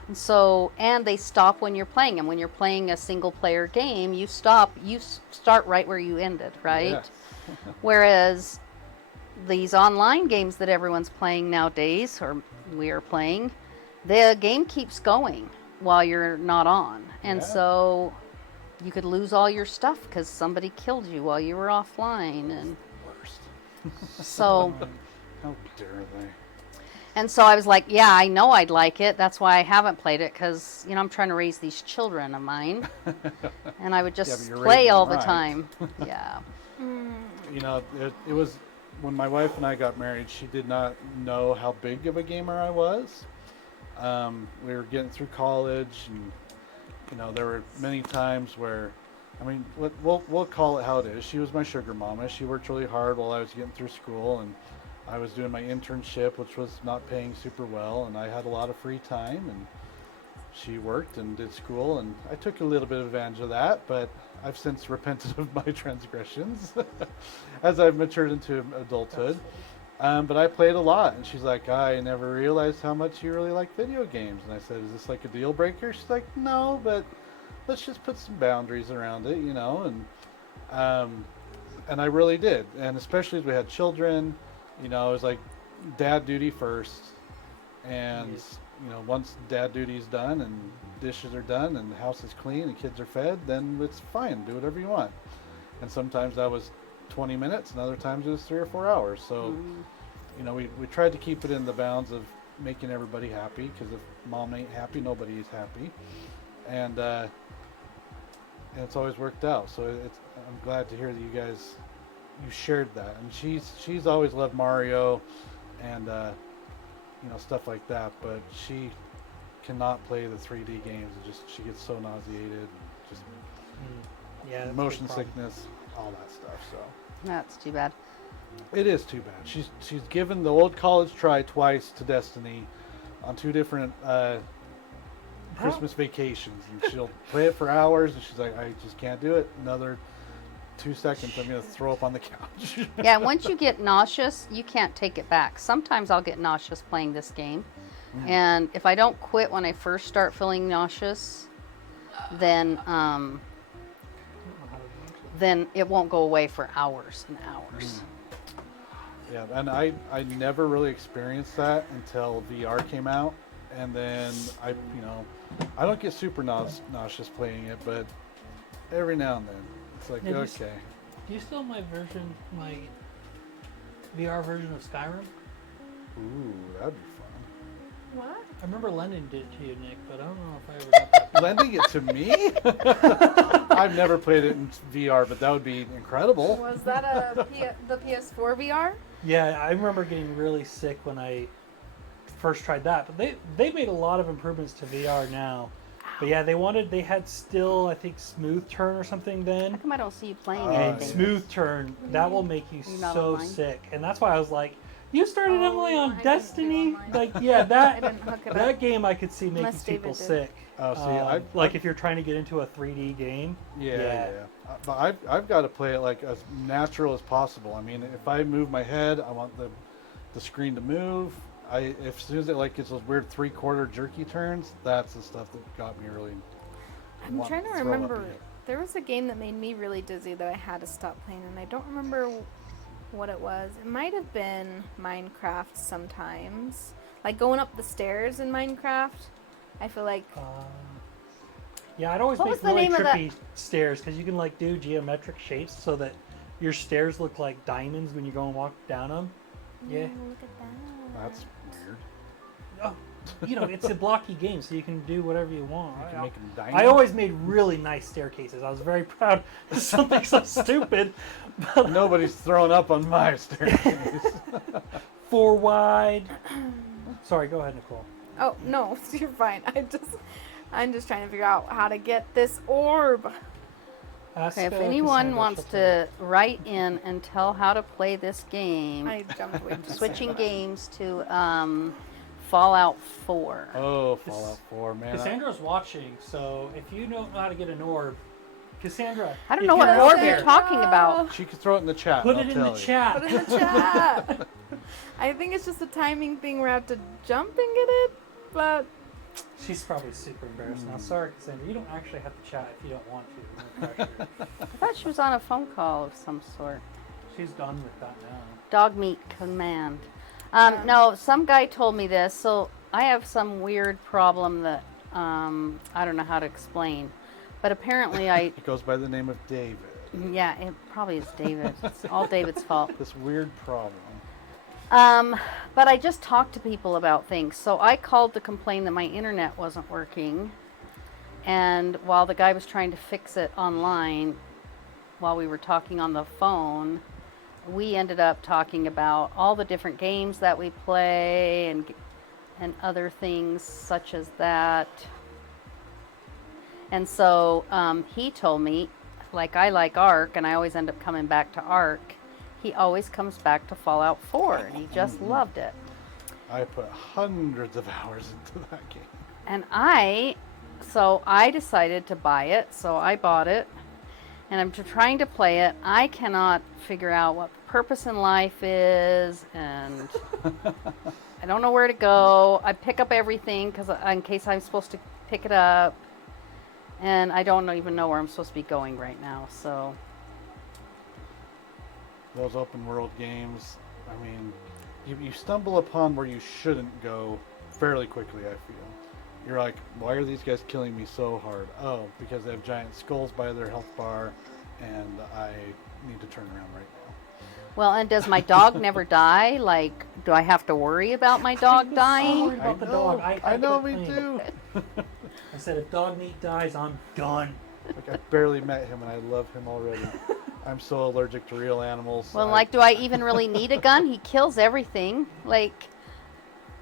And they stop when you're playing them. When you're playing a single player game, you start right where you ended, right? Yeah. Whereas these online games that everyone's playing nowadays, or we are playing, the game keeps going. while you're not on. And Yeah. so you could lose all your stuff because somebody killed you while you were offline. And Worst. so, How dare they? and so I was like, yeah, I know I'd like it. That's why I haven't played it, because, you know, I'm trying to raise these children of mine. And I would but just you're play raising all them the right. time. Yeah. You know, it was when my wife and I got married, she did not know how big of a gamer I was. We were getting through college, and you know, there were many times where, I mean, we'll call it how it is. She was my sugar mama. She worked really hard while I was getting through school, and I was doing my internship, which was not paying super well, and I had a lot of free time, and she worked and did school, and I took a little bit of advantage of that, but I've since repented of my transgressions as I've matured into adulthood. But I played a lot, and she's like, I never realized how much you really like video games. And I said, is this like a deal breaker? She's like, no, but let's just put some boundaries around it, you know. And I really did, and especially as we had children, you know, it was like dad duty first, and you know, once dad duty is done and dishes are done and the house is clean and kids are fed, then it's fine, do whatever you want. And sometimes that was 20 minutes, and other times it was 3 or 4 hours. So you know, we tried to keep it in the bounds of making everybody happy, because if mom ain't happy, nobody is happy. And it's always worked out. So I'm glad to hear that you shared that. And she's always loved Mario and you know, stuff like that, but she cannot play the 3D games. She gets so nauseated, and just Yeah, that's a motion big problem. sickness, all that stuff. So That's too bad. it is too bad. She's given the old college try twice to Destiny on 2 different Christmas vacations, and she'll play it for hours, and she's like, I just can't do it. Another 2 seconds, I'm gonna throw up on the couch. Yeah, once you get nauseous, you can't take it back. Sometimes I'll get nauseous playing this game. And if I don't quit when I first start feeling nauseous, then it won't go away for hours and hours. Yeah, and I never really experienced that until VR came out, and then I don't get super nauseous playing it, but every now and then it's like, Yeah, okay. Do you still have my VR version of Skyrim? Ooh, that'd be fun. What? I remember lending it to you, Nick, but I don't know if I ever got that. Lending it to me? I've never played it in VR, but that would be incredible. Was that the PS4 VR? Yeah, I remember getting really sick when I first tried that. But they made a lot of improvements to VR now. But yeah, they had still, I think, smooth turn or something then. How come I don't see you playing And anything? smooth turn, that will make you You're not so online? sick. And that's why I was like, you started Emily I on didn't do Destiny? online. Like, yeah, I that didn't hook it that up. game I could see making Unless people David did. sick. Oh, see, Like if you're trying to get into a 3D game. Yeah. But I've got to play it like as natural as possible. I mean, if I move my head, I want the screen to move. As soon as it like gets those weird 3/4 jerky turns, that's the stuff that got me really. I'm want trying to throw up remember. again. There was a game that made me really dizzy that I had to stop playing, and I don't remember what it was. It might have been Minecraft sometimes. Like going up the stairs in Minecraft. I feel like Yeah, I'd always What make was the really name of that- trippy stairs because you can like do geometric shapes so that your stairs look like diamonds when you go and walk down them. Yeah. oh, look at that. That's weird. Oh, you know, it's a blocky game, so you can do whatever you want. You can make them diamond. I always made really nice staircases. I was very proud of something so stupid. But Nobody's thrown up on my staircase. 4 wide. Sorry, go ahead, Nicole. Oh no, you're fine. I'm just trying to figure out how to get this orb. Ask, Okay, if Cassandra, anyone she'll wants tell you. to write in and tell how to play this game, I jumped way too switching soon. games to Fallout 4. Oh, Fallout 4, man. Cassandra's watching, so if you don't know how to get an orb, Cassandra. I don't if know what you're orb out you're there, talking about. She could throw it in the chat. Put I'll it in tell the you. chat. Put it in the chat. I think it's just a timing thing where I have to jump and get it, but She's probably super embarrassed now. Sorry, Cassandra. You don't actually have to chat if you don't want to. No pressure. I thought she was on a phone call of some sort. She's done with that now. Dog meat command. No, some guy told me this. So I have some weird problem that I don't know how to explain. But apparently I, It goes by the name of David. yeah, it probably is David. It's all David's fault. This weird problem. But I just talked to people about things. So I called to complain that my internet wasn't working. And while the guy was trying to fix it online, while we were talking on the phone, we ended up talking about all the different games that we play and other things such as that. And so he told me, like I like Ark, and I always end up coming back to Ark. He always comes back to Fallout 4, and he just loved it. I put hundreds of hours into that game. And so I decided to buy it, so I bought it, and I'm trying to play it. I cannot figure out what the purpose in life is, and I don't know where to go. I pick up everything in case I'm supposed to pick it up, and I don't even know where I'm supposed to be going right now, so... Those open world games, I mean, you stumble upon where you shouldn't go fairly quickly, I feel. You're like, why are these guys killing me so hard? Oh, because they have giant skulls by their health bar, and I need to turn around right now. Well, and does my dog never die? Like, do I have to worry about my dog dying? Sorry about the dog. I know, quit me playing. too. I said, if dog meat dies, I'm done. Like, I barely met him, and I love him already. I'm so allergic to real animals. Well, like, do I even really need a gun? He kills everything. Like,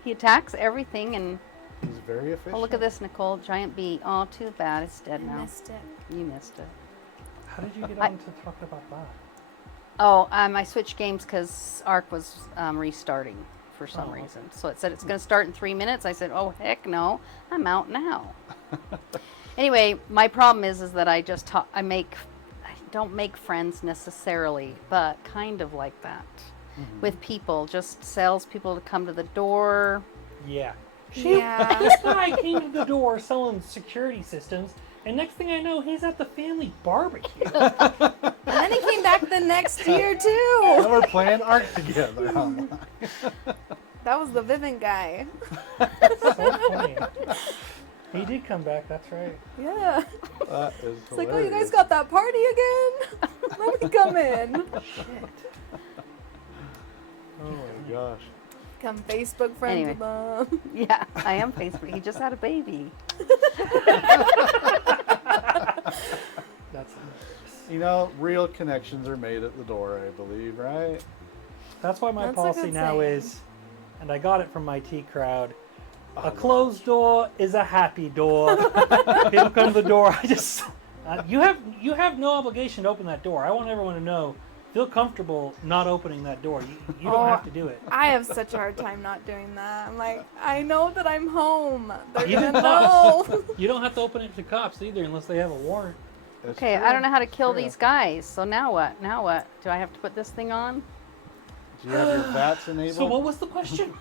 he attacks everything, and... He's very efficient. Oh, look at this, Nicole. Giant bee. Oh, too bad. It's dead I now. missed it. You missed it. How did you get on to talk about that? Oh, I switched games because Ark was restarting for some Oh, okay. reason. So it said it's going to start in 3 minutes. I said, oh, heck no. I'm out now. Anyway, my problem is that I just I don't make friends necessarily, but kind of like that with people. Just salespeople to come to the door. Yeah. Yeah. This guy came to the door selling security systems, and next thing I know, he's at the family barbecue. And then he came back the next year too. And we're playing Ark together online. That was the Vivint guy. So funny. He did come back, that's right. Yeah. That is It's like, oh, you hilarious. guys got that party again? Let me come in. Oh my gosh. Come Facebook friends Anyway. with them. Yeah, I am Facebook. He just had a baby. That's hilarious. You know, real connections are made at the door, I believe, right? That's why my That's a policy good now saying. is, and I got it from my T crowd, Oh, a closed door is a happy door. People come to the door. You have no obligation to open that door. I want everyone to know. Feel comfortable not opening that door. You don't have to do it. I have such a hard time not doing that. I'm like, I know that I'm home. They're Even gonna know. cops. You don't have to open it to cops either unless they have a warrant. It's Okay, true. I don't know how to kill True. these guys. So now what? Now what? Do I have to put this thing on? Do you have your VATS enabled? So what was the question?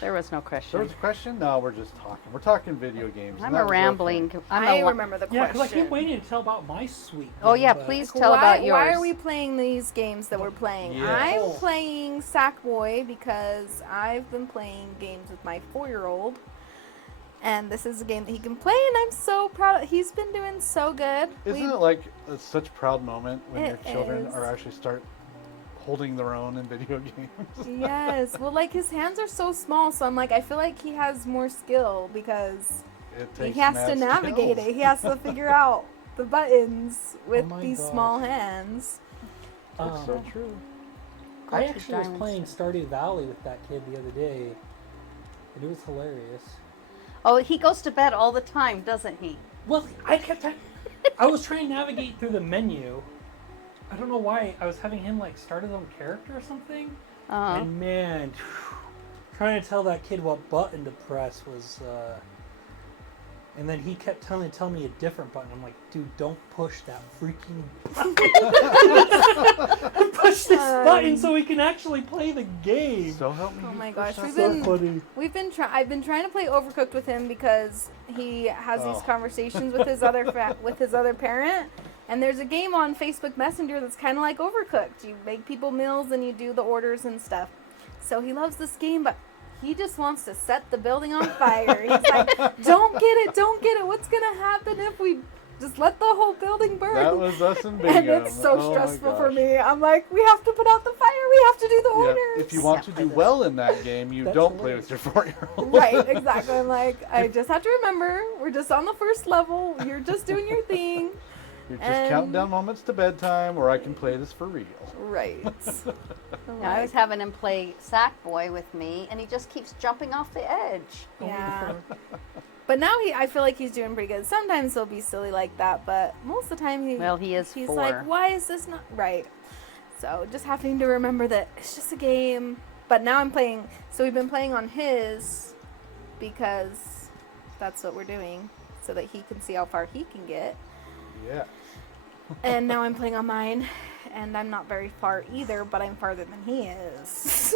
There was no There question. was a question? No, we're just talking. We're talking video games. and I'm that a was rambling. okay. I'm I a, remember the Yeah, question. because I keep waiting to tell about my sweet. Oh game, yeah, but- please Like, tell about yours. Why are we playing these games that we're playing? Yeah. I'm playing Sackboy because I've been playing games with my 4-year-old. And this is a game that he can play, and I'm so proud. He's been doing so good. Isn't it like such a proud moment when your It children is. are actually start holding their own in video games? Yes. Well, like, his hands are so small, so I'm like, I feel like he has more skill because It he takes has mad to navigate skills. it. He has to figure out the buttons with my these gosh. small hands. It's so true. I Got your actually was diamonds. playing Stardew Valley with that kid the other day, and it was hilarious. Oh, he goes to bed all the time, doesn't he? Well, I was trying to navigate through the menu. I don't know why. I was having him like start his own character or something. And man, trying to tell that kid what button to press was. And then he kept telling me a different button. I'm like, dude, don't push that freaking button. Push this button so we can actually play the game. So help me. Oh you my push gosh, that we've button. been I've been trying to play Overcooked with him because he has these Oh. conversations with his other with his other parent. And there's a game on Facebook Messenger that's kind of like Overcooked. You make people meals and you do the orders and stuff. So he loves this game, but he just wants to set the building on fire. He's like, don't get it. What's going to happen if we just let the whole building burn? That was us in bingo. And it's so Oh my stressful for gosh. me. I'm like, we have to put out the fire. We have to do the Yeah, orders. if you want to do well in that game, you That's don't play with your 4-year-old. Right, exactly. I'm like, I just have to remember, we're just on the first level. You're just doing your thing. You're just counting down moments to bedtime, or I can play this for real. Right. Yeah, I was having him play Sackboy with me, and he just keeps jumping off the edge. Yeah. But now I feel like he's doing pretty good. Sometimes he'll be silly like that, but most of the time he's 4. like, why is this not right? So just having to remember that it's just a game. But now I'm playing, so we've been playing on his because that's what we're doing, so that he can see how far he can get. Yeah. And now I'm playing on mine, and I'm not very far either, but I'm farther than he is.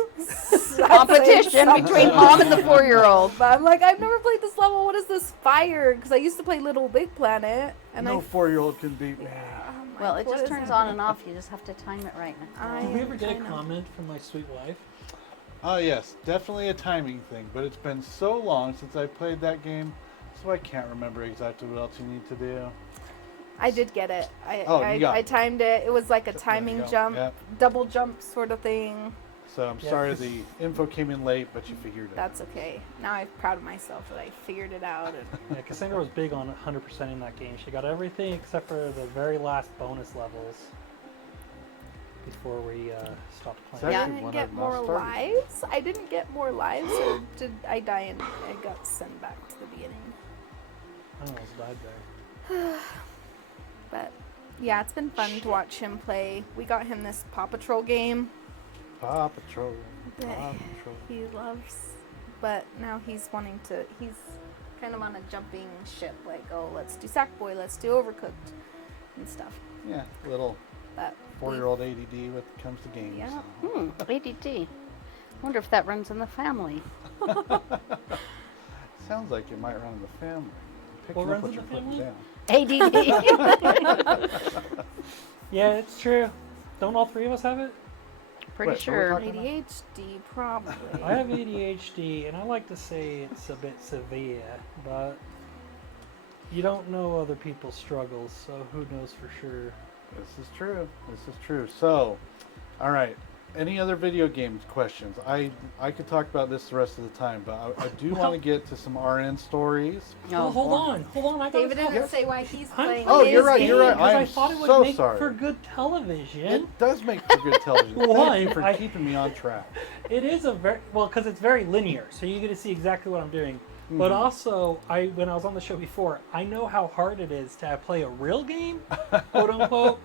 Competition between mom and the 4-year-old. But I'm like, I've never played this level. What is this fire? Because I used to play Little Big Planet, and No 4-year-old can beat me. I'm like, Well, it what just is turns happening? on and off. You just have to time it right now. Did we ever get a I know. comment from my sweet wife? Oh yes, definitely a timing thing, but it's been so long since I played that game, so I can't remember exactly what else you need to do. I did get it. You I timed it. It was like a There you timing go. jump, Yep. double jump sort of thing. So I'm Yeah, sorry 'cause- the info came in late, but you figured it out. That's okay. Now I'm proud of myself that I figured it out. And Yeah, Cassandra was big on 100% in that game. She got everything except for the very last bonus levels before we stopped Is playing. that I actually didn't one get I've more not started. lives. I didn't get more lives, or did I die and I got sent back to the beginning? I almost died there. But yeah, it's been fun to watch him play. We got him this Paw Patrol game Paw Patrol. Paw that Patrol. he loves, but now he's wanting to. He's kind of on a jumping ship. Like, oh, let's do Sackboy, let's do Overcooked, and stuff. Yeah, little But 4-year-old ADD when it comes to games. Yeah. ADD. Wonder if that runs in the family. Sounds like it might run in the family. Picking What up runs what in you're the putting family? down. ADD. Yeah, it's true. Don't all 3 of us have it? Pretty Wait, sure. what are we talking ADHD probably. I have ADHD, and I like to say it's a bit severe, but you don't know other people's struggles, so who knows for sure. This is true. This is true. So, all right. Any other video games questions? I could talk about this the rest of the time, but I do want to get to some RN stories. Well, hold on. I got David to didn't say why he's playing. Oh, his you're right, game. you're right. Because I I'm thought it would so make sorry. for good television. It does make for good television. Thank you for One, keeping me on track. It is a very well because it's very linear, so you get to see exactly what I'm doing. But also, when I was on the show before, I know how hard it is to play a real game, quote unquote,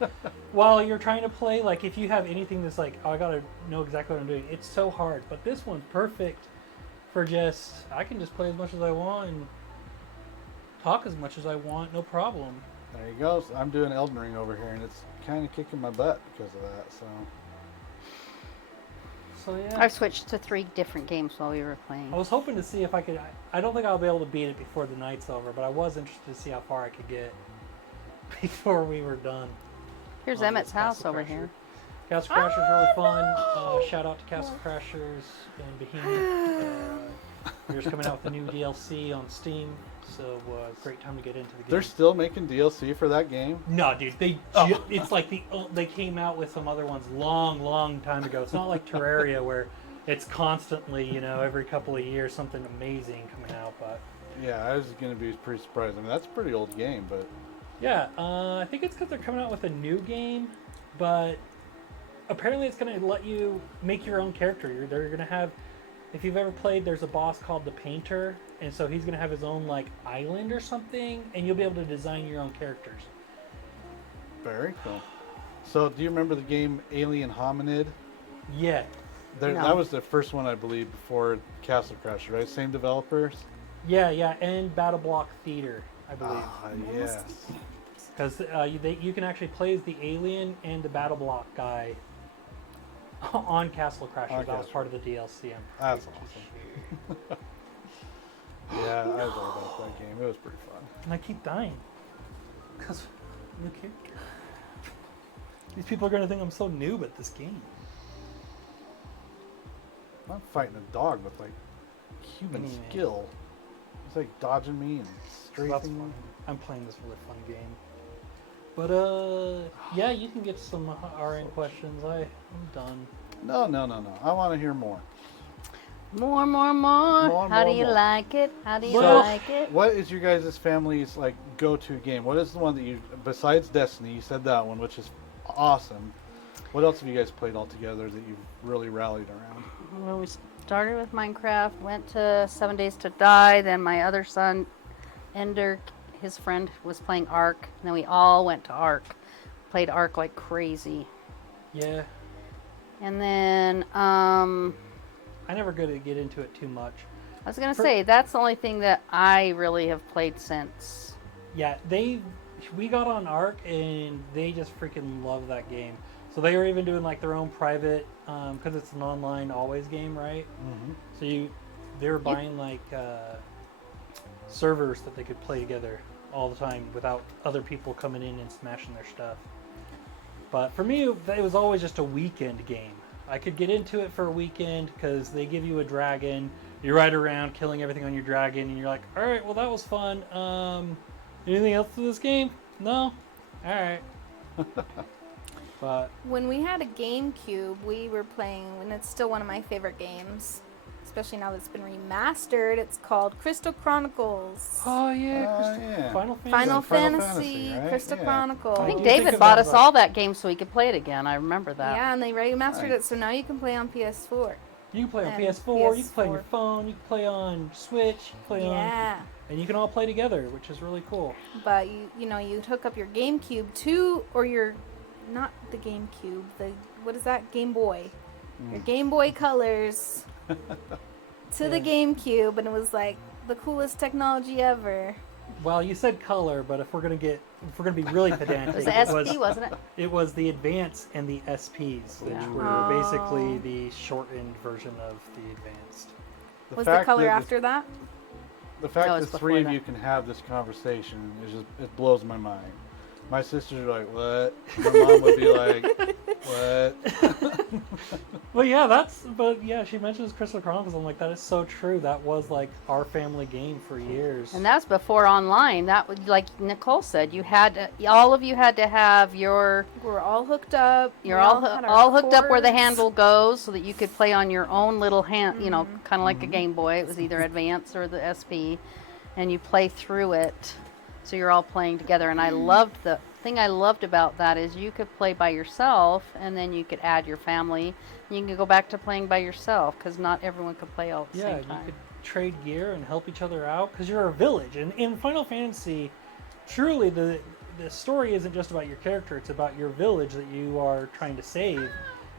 while you're trying to play. Like if you have anything that's like, oh, I gotta know exactly what I'm doing. It's so hard. But this one's perfect for just I can just play as much as I want and talk as much as I want, no problem. There you go. So I'm doing Elden Ring over here, and it's kind of kicking my butt because of that. So yeah. I've switched to 3 different games while we were playing. I was hoping to see if I could. I don't think I'll be able to beat it before the night's over, but I was interested to see how far I could get before we were done. Here's on Emmett's this house Castle over Crasher. here. Castle Crasher's really fun. Shout out to Castle Crashers and Behemoth. They're just coming out with a new DLC on Steam, so great time to get into the game. They're still making DLC for that game. No, dude, it's like they came out with some other ones long time ago. It's not like Terraria where it's constantly, every couple of years something amazing coming out. But Yeah, I was going to be pretty surprised. I mean, that's a pretty old game, but yeah, I think it's because they're coming out with a new game, but apparently it's going to let you make your own character. They're going to have, if you've ever played, there's a boss called the Painter, and so he's going to have his own like island or something, and you'll be able to design your own characters. very cool. So, do you remember the game Alien Hominid? Yeah. No. That was the first one, I believe, before Castle Crasher, right? Same developers? Yeah, and Battle Block Theater, I believe. Ah, yes. Because you can actually play as the alien and the Battle Block guy on Castle Crashers. On That was Castle. part of the DLC. That's awesome. Yeah, I was all about that game. It was pretty fun. And I keep dying. Because new character. These people are going to think I'm so noob at this game. I'm fighting a dog with like human Anyway. skill. It's like dodging me and So that's strafing me. fun. I'm playing this really fun game. But yeah, you can get some RN questions. I'm done. No. I want to hear more. More. More, How do more, you more. like it? How do you So, like it? what is your guys' family's like go-to game? What is the one that you, besides Destiny, you said that one, which is awesome. What else have you guys played all together that you've really rallied around? Well, we started with Minecraft, went to 7 Days to Die, then my other son, Ender, his friend was playing Ark, and then we all went to Ark. Played Ark like crazy. Yeah, And then, I never got to get into it too much. I was going to say, that's the only thing that I really have played since. Yeah, we got on Ark and they just freaking love that game. So they were even doing like their own private, because it's an online always game, right? Mm-hmm. So they were buying like servers that they could play together all the time without other people coming in and smashing their stuff. But for me, it was always just a weekend game. I could get into it for a weekend because they give you a dragon. You ride around killing everything on your dragon, and you're like, all right, well, that was fun. Anything else to this game? No? All right. But When we had a GameCube, we were playing, and it's still one of my favorite games, especially now that it's been remastered. It's called Crystal Chronicles. oh yeah, yeah. Final Fantasy. Final Final Fantasy, Fantasy, right? Crystal Yeah. Chronicles. I I think do David think bought about us that. all that game so we could play it again. I remember that. Yeah, and they remastered Nice. it, so now you can play on PS4. You can play on And PS4, you can play on your PS4. phone, you can play on Switch, you can play on, Yeah, and you can all play together, which is really cool. but you'd hook up your GameCube to, or your, not the GameCube, what is that? Game Boy. Your Game Boy Colors to the GameCube, and it was like the coolest technology ever. Well, you said color, but if we're gonna be really It pedantic, was the SP, wasn't it? it was the Advance and the SPs, which Yeah. were Oh. basically the shortened version of the Advanced. Was the color after that? The fact No, that it's three before of that. you can have this conversation is just, it blows my mind. My sisters are like, what? My mom would be like, what? Well, yeah, she mentions Crystal Chronicles. I'm like, that is so true. That was like our family game for years. And that's before online. That was, like Nicole said, all of you had to have your We're all hooked up. You're we all, had our all hooked up where the cords. handle goes so that you could play on your own little hand, Mm-hmm. kind of like a Game Boy. It was either Advance or the SP, and you play through it. So you're all playing together. And the thing I loved about that is you could play by yourself, and then you could add your family. And you can go back to playing by yourself because not everyone could play all at the Yeah, same you time. could trade gear and help each other out because you're a village. And in Final Fantasy, truly the story isn't just about your character; it's about your village that you are trying to save.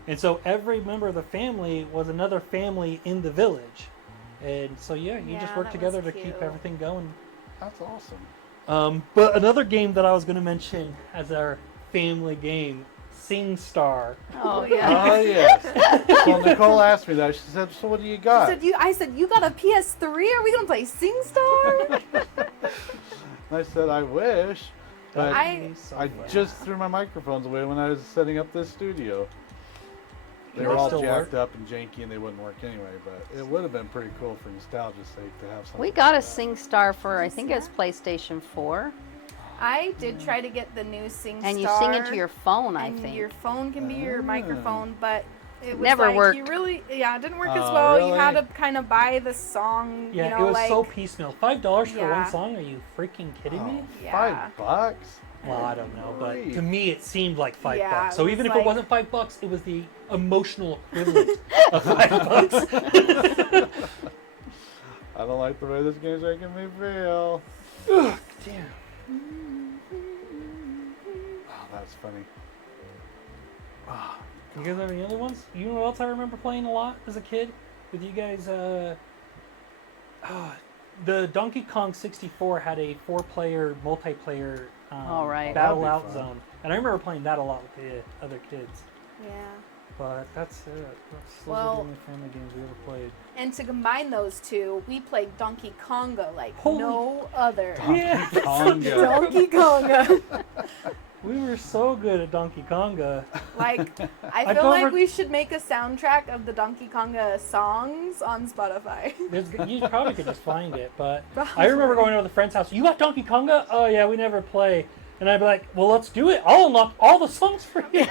And so every member of the family was another family in the village. And so you Yeah, just work that together was to keep cute. everything going. That's awesome. But another game that I was going to mention as our family game, SingStar. Oh, yeah. Oh, yes. So Nicole asked me that. She said, so what do you got? I said, you got a PS3? Are we going to play SingStar? And I said, I wish. But I- I just threw my microphones away when I was setting up this studio. They They were all still jacked up and janky and they wouldn't work anyway, but it would have been pretty cool for nostalgia's sake to have something. We got a like that. SingStar for, I think it was PlayStation 4. I did try to get the new SingStar. And you sing into your phone, I and think. your phone can be your microphone, but it was Never like worked. You really, it didn't work as Oh, well. You had really? to kind of buy the song. Yeah, you know, it was like, so piecemeal. $5 for Yeah. one song? Are you freaking kidding me? Yeah. $5? Well, I don't know, but Great. to me it seemed like $5. Yeah, So it even was if it like- wasn't $5, it was the emotional equivalent of $5. I don't like the way this game's making me feel. Ugh, damn. Oh, that's funny. You guys have any other ones? You know what else I remember playing a lot as a kid with you guys? The Donkey Kong 64 had a 4-player multiplayer All right. battle That'd be out fun. zone, and I remember playing that a lot with the other kids. Yeah. But that's it. Those Well- are the only family games we ever played. And to combine those two, we played Donkey Konga like Holy- no other. Yeah. Konga. Donkey Konga. We were so good at Donkey Konga. Like, I I feel go like over- we should make a soundtrack of the Donkey Konga songs on Spotify. You probably could just find it, but Probably. I remember going over to the friend's house. You got Donkey Konga? Oh yeah, we never play. And I'd be like, well, let's do it. I'll unlock all the songs for you.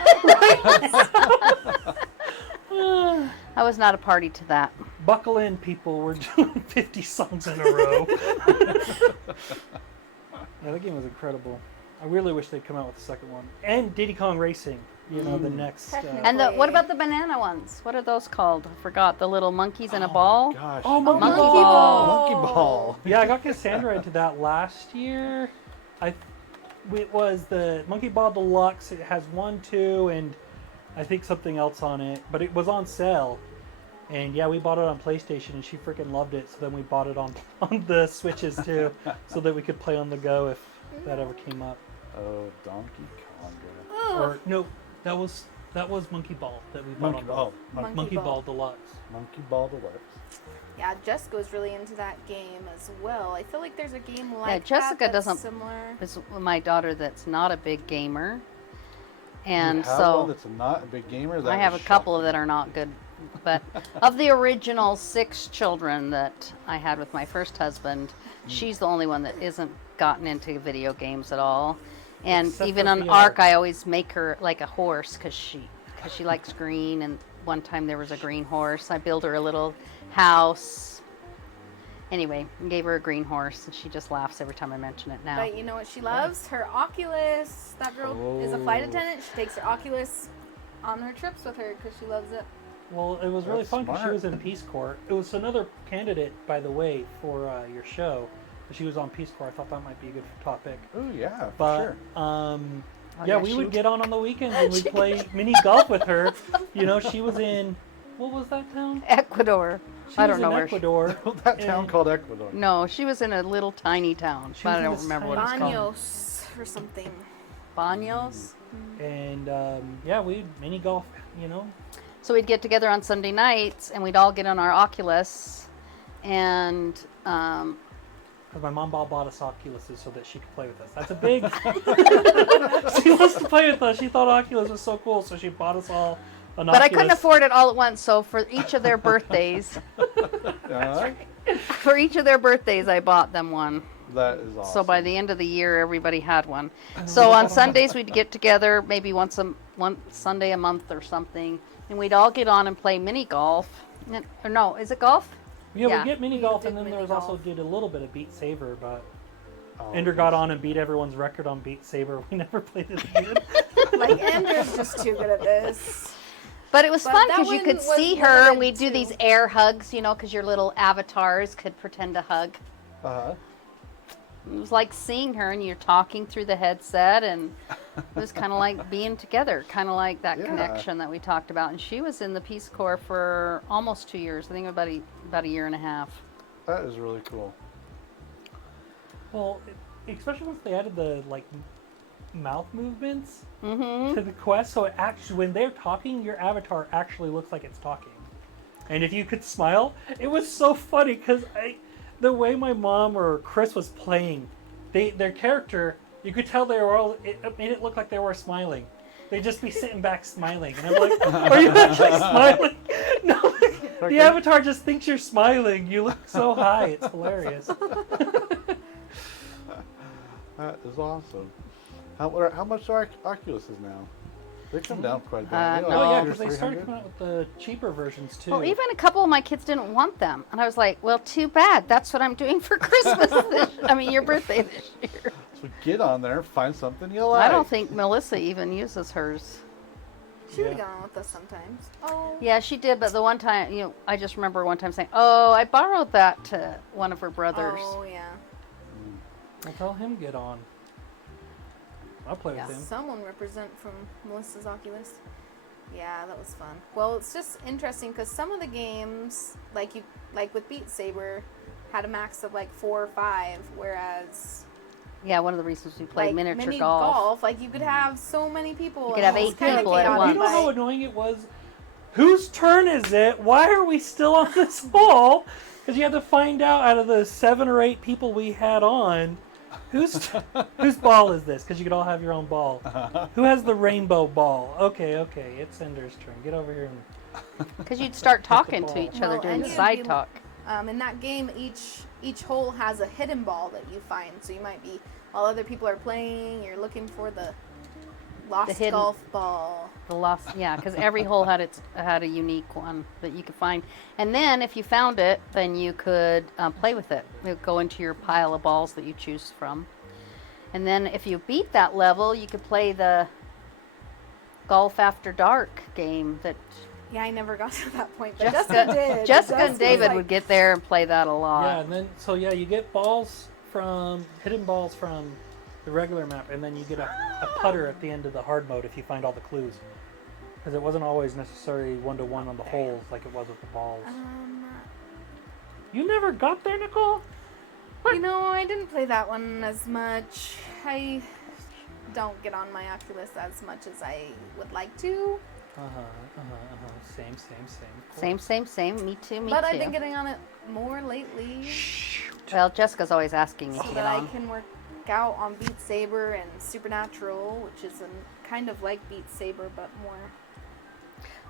I was not a party to that. Buckle in, people. We're doing 50 songs in a row. Yeah, that game was incredible. I really wish they'd come out with the second one. And Diddy Kong Racing. You know, the next... Technically. And what about the banana ones? What are those called? I forgot. The little monkeys in a ball? Gosh. Oh, Monkey Monkey Ball. Ball. Monkey Ball. Yeah, I got Cassandra into that last year. It was the Monkey Ball Deluxe. It has 1, 2, and I think something else on it. But it was on sale. And yeah, we bought it on PlayStation, and she freaking loved it. So then we bought it on the Switches too, so that we could play on the go if that ever came up. Oh, Donkey Konga. Or no, that was Monkey Ball that we bought Monkey on Ball. Monkey Monkey Ball. Ball Deluxe. Monkey Ball Deluxe. Yeah, Jessica's really into that game as well. I feel like there's a game like Jessica that that's doesn't- similar. It's my daughter that's not a big gamer. And You have so one that's not a big gamer? That I have a is couple shocking. that are not good. But of the original 6 children that I had with my first husband, she's the only one that isn't gotten into video games at all. And Except even for on VR. Ark, I always make her like a horse because she likes green. And one time there was a green horse. I built her a little house. Anyway, gave her a green horse, and she just laughs every time I mention it now. But you know what she loves? Her Oculus. That girl is a flight Oh. attendant. She takes her Oculus on her trips with her because she loves it. Well, it was really That's fun because she smart. was in Peace Corps. It was another candidate, by the way, for your show. She was on Peace Corps. I thought that might be a good topic. Oh, yeah, for But sure. Oh, yeah, yeah, we she would was- get on the weekends and we'd play mini golf with her. You know, she was in what was that town? Ecuador. She I was don't know in where Ecuador. That town and- called Ecuador. No, she was in a little tiny town. She But was I in don't this remember what tiny- it's called. Baños or something. Baños. And yeah, we'd mini golf. You know, So we'd get together on Sunday nights, and we'd all get on our Oculus, and because my mom bought us Oculuses so that she could play with us. That's a big. She wants to play with us. She thought Oculus was so cool, so she bought us all an but I Oculus. couldn't afford it all at once. So for each of their birthdays, I bought them one. That is awesome. So by the end of the year, everybody had one. So on Sundays, we'd get together maybe one Sunday a month or something, and we'd all get on and play mini golf. Or no, is it golf? Yeah, Yeah. we get mini We golf, did and then there mini was also golf. did a little bit of Beat Saber, but Oh, Ender got on and beat everyone's record on Beat Saber. We never played it again. Like, Ender's just too good at this. But it was But fun that because you one could was see her, and limited we'd do too. these air hugs, you know, because your little avatars could pretend to hug. Uh-huh. It was like seeing her, and you're talking through the headset, and it was kind of like being together, kind of like that Yeah. connection that we talked about. And she was in the Peace Corps for almost 2 years. I think about a year and a half. That is really cool. Well, especially once they added the like mouth movements Mm-hmm. to the quest, so it actually when they're talking, your avatar actually looks like it's talking. And if you could smile, it was so funny because the way my mom or Chris was playing, their character, you could tell they were all. It made it look like they were smiling. They'd just be sitting back smiling, and I'm like, "Are you actually smiling?" No, the avatar just thinks you're smiling. You look so high; it's hilarious. That is awesome. How much are Oculuses now? They come down quite a bit. No. Oh yeah, Oh, because they started coming out with the cheaper versions too. Well, even a couple of my kids didn't want them, and I was like, "Well, too bad. That's what I'm doing for Christmas. Your birthday this year." So get on there, find something you like. I don't think Melissa even uses hers. She would Yeah. have gone with us sometimes. Oh. Yeah, she did, but the one time, I just remember one time saying, "Oh, I borrowed that to one of her brothers." Oh, yeah. I'll tell him get on. I'll play Yeah. with him. Someone represent from Melissa's Oculus. Yeah, that was fun. Well, it's just interesting because some of the games, like with Beat Saber, had a max of like 4 or 5, whereas Yeah, one of the reasons we play like miniature mini golf. like you could have so many people. You could and have it was 8 kinda people at chaotic, once. You know how but- annoying it was? Whose turn is it? Why are we still on this hole? Because you had to find out of the 7 or 8 people we had on, Whose ball is this? Because you could all have your own ball. Who has the rainbow ball? Okay, it's Cinder's turn. Get over here and Because you'd start talking to ball. each other Well, doing and you'd side be- talk. In that game, each hole has a hidden ball that you find. So you might be, while other people are playing, you're looking for the lost hidden- golf ball. The lost, yeah, because every hole had a unique one that you could find, and then if you found it, then you could play with it. It would go into your pile of balls that you choose from, and then if you beat that level, you could play the Golf After Dark game that Yeah, I never got to that point, but Jessica, Jessica did. Jessica and was David like, would get there and play that a lot. yeah, and then you get hidden balls from the regular map, and then you get a putter at the end of the hard mode if you find all the clues. Because it wasn't always necessarily 1-to-1 on the holes like it was with the balls. You never got there, Nicole? You know, I didn't play that one as much. I don't get on my Oculus as much as I would like to. Same. Me too. But I've been getting on it more lately Well, Jessica's always asking me so to get that I on. can work out on Beat Saber and Supernatural, which is kind of like Beat Saber but more.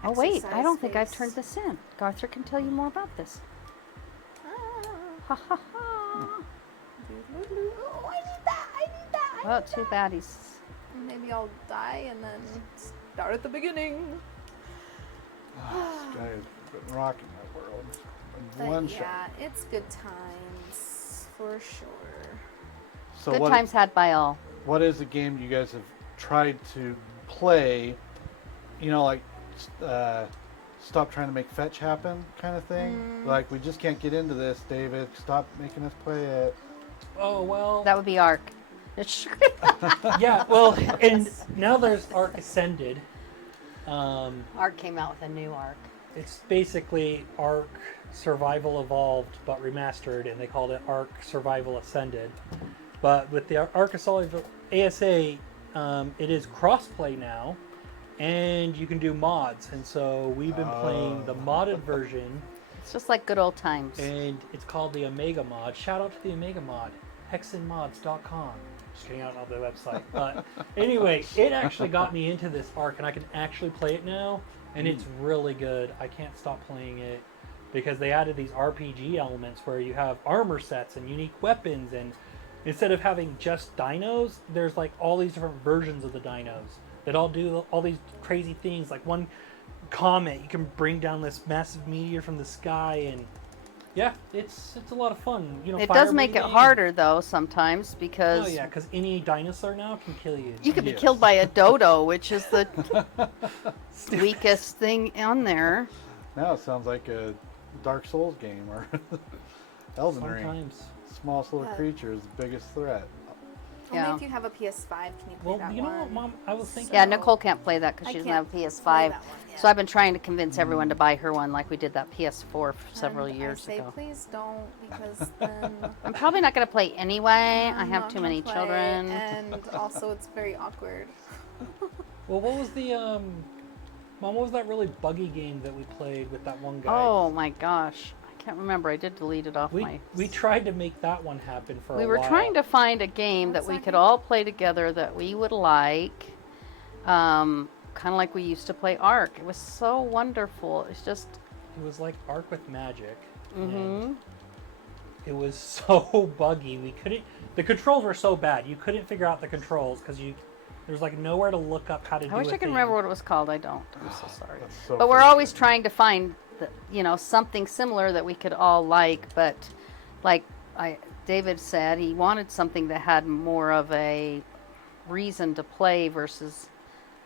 Oh wait, I don't think I've exercise-based. turned this in. Arthur can tell you more about this. Ha ha ha. Oh, I need that! I need that! I Well, need too that. bad he's. Maybe I'll die and then start at the beginning. This guy has been rocking that world. But One yeah, shot. it's good times for sure. So Good what, times had by all. what is a game you guys have tried to play? You know, like stop trying to make fetch happen kind of thing. Like, we just can't get into this, David. Stop making us play it. Oh, well. That would be Ark. Yeah, well, and now there's Ark Ascended. Ark came out with a new Ark. It's basically Ark Survival Evolved, but remastered, and they called it Ark Survival Ascended. But with the Ark Survival ASA, it is crossplay now, and you can do mods. And so we've been playing the modded version, It's just like good old times. and it's called the Omega Mod. Shout out to the Omega Mod, hexenmods.com. Just kidding, out on the website. But anyway, it actually got me into this Ark, and I can actually play it now, and it's really good. I can't stop playing it because they added these RPG elements where you have armor sets and unique weapons, and instead of having just dinos, there's like all these different versions of the dinos that all do all these crazy things. Like one comet, you can bring down this massive meteor from the sky, and yeah, it's a lot of fun. You know, It fire does make it breathing. harder though sometimes because Oh yeah, because any dinosaur now can kill you. you could be Yes. killed by a dodo, which is the weakest thing on there. Now it sounds like a Dark Souls game or Elden Ring. Sometimes. Smallest little creature is the biggest threat. Yeah. Only if you have a PS5 can you play Well, that you know one. what, Mom? I was thinking. Yeah, Nicole can't play that because I she doesn't can't have a play PS5. that one, yeah. So I've been trying to convince everyone to buy her one, like we did that PS4 for several And years I say, ago. please don't, because then I'm probably not going to play anyway. I I'm have not too gonna many play, children. and also it's very awkward. Well, what was the Mom? What was that really buggy game that we played with that one guy? Oh my gosh. I can't remember. I did delete it off my... we tried to make that one happen for We a were while. trying to find a game What's that we that could game? all play together that we would like. Kind of like we used to play Ark. It was so wonderful. It's just... It was like Ark with magic. Mm-hmm. And it was so buggy. We couldn't. The controls were so bad. You couldn't figure out the controls because there was like nowhere to look up how to do. I wish a I could thing. remember what it was called. I don't. I'm so sorry. That's so But we're always frustrating. trying to find, something similar that we could all like. But like David said, he wanted something that had more of a reason to play versus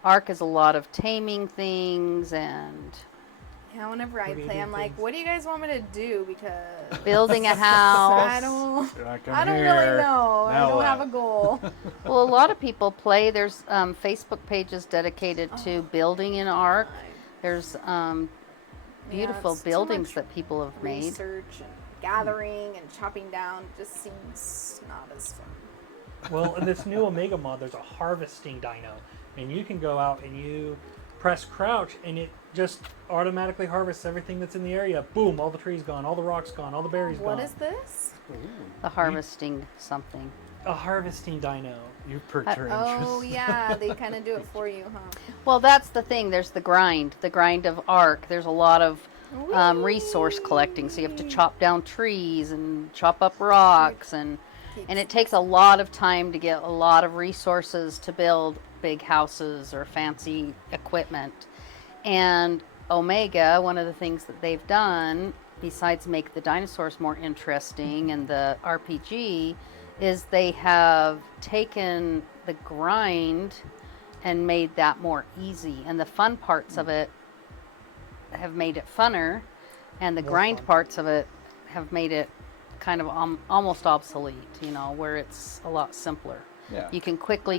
Ark is a lot of taming things and Yeah, whenever I What do you play, do I'm like, things? what do you guys want me to do? Because building a I house. don't, You're not I don't here. really know. I Now don't what? have a goal. Well, a lot of people play. There's Facebook pages dedicated to building in Ark. There's beautiful it's too buildings much that people have made. Research and gathering and chopping down just seems not as fun. Well, in this new Omega mod, there's a harvesting dino, and you can go out and you press crouch, and it just automatically harvests everything that's in the area. Boom! All the trees gone, all the rocks gone, all the berries What gone. is this? The harvesting something. a harvesting dino. You perked her interest. Oh yeah, they kind of do it for you, huh? Well, that's the thing. There's the grind of ARK. There's a lot of resource collecting. So you have to chop down trees and chop up rocks, and it takes a lot of time to get a lot of resources to build big houses or fancy equipment. And Omega, one of the things that they've done, besides make the dinosaurs more interesting and the RPG, is they have taken the grind and made that more easy. And the fun parts of it have made it funner, and the grind parts of it have made it kind of almost obsolete, you know, where it's a lot simpler. Yeah. You can quickly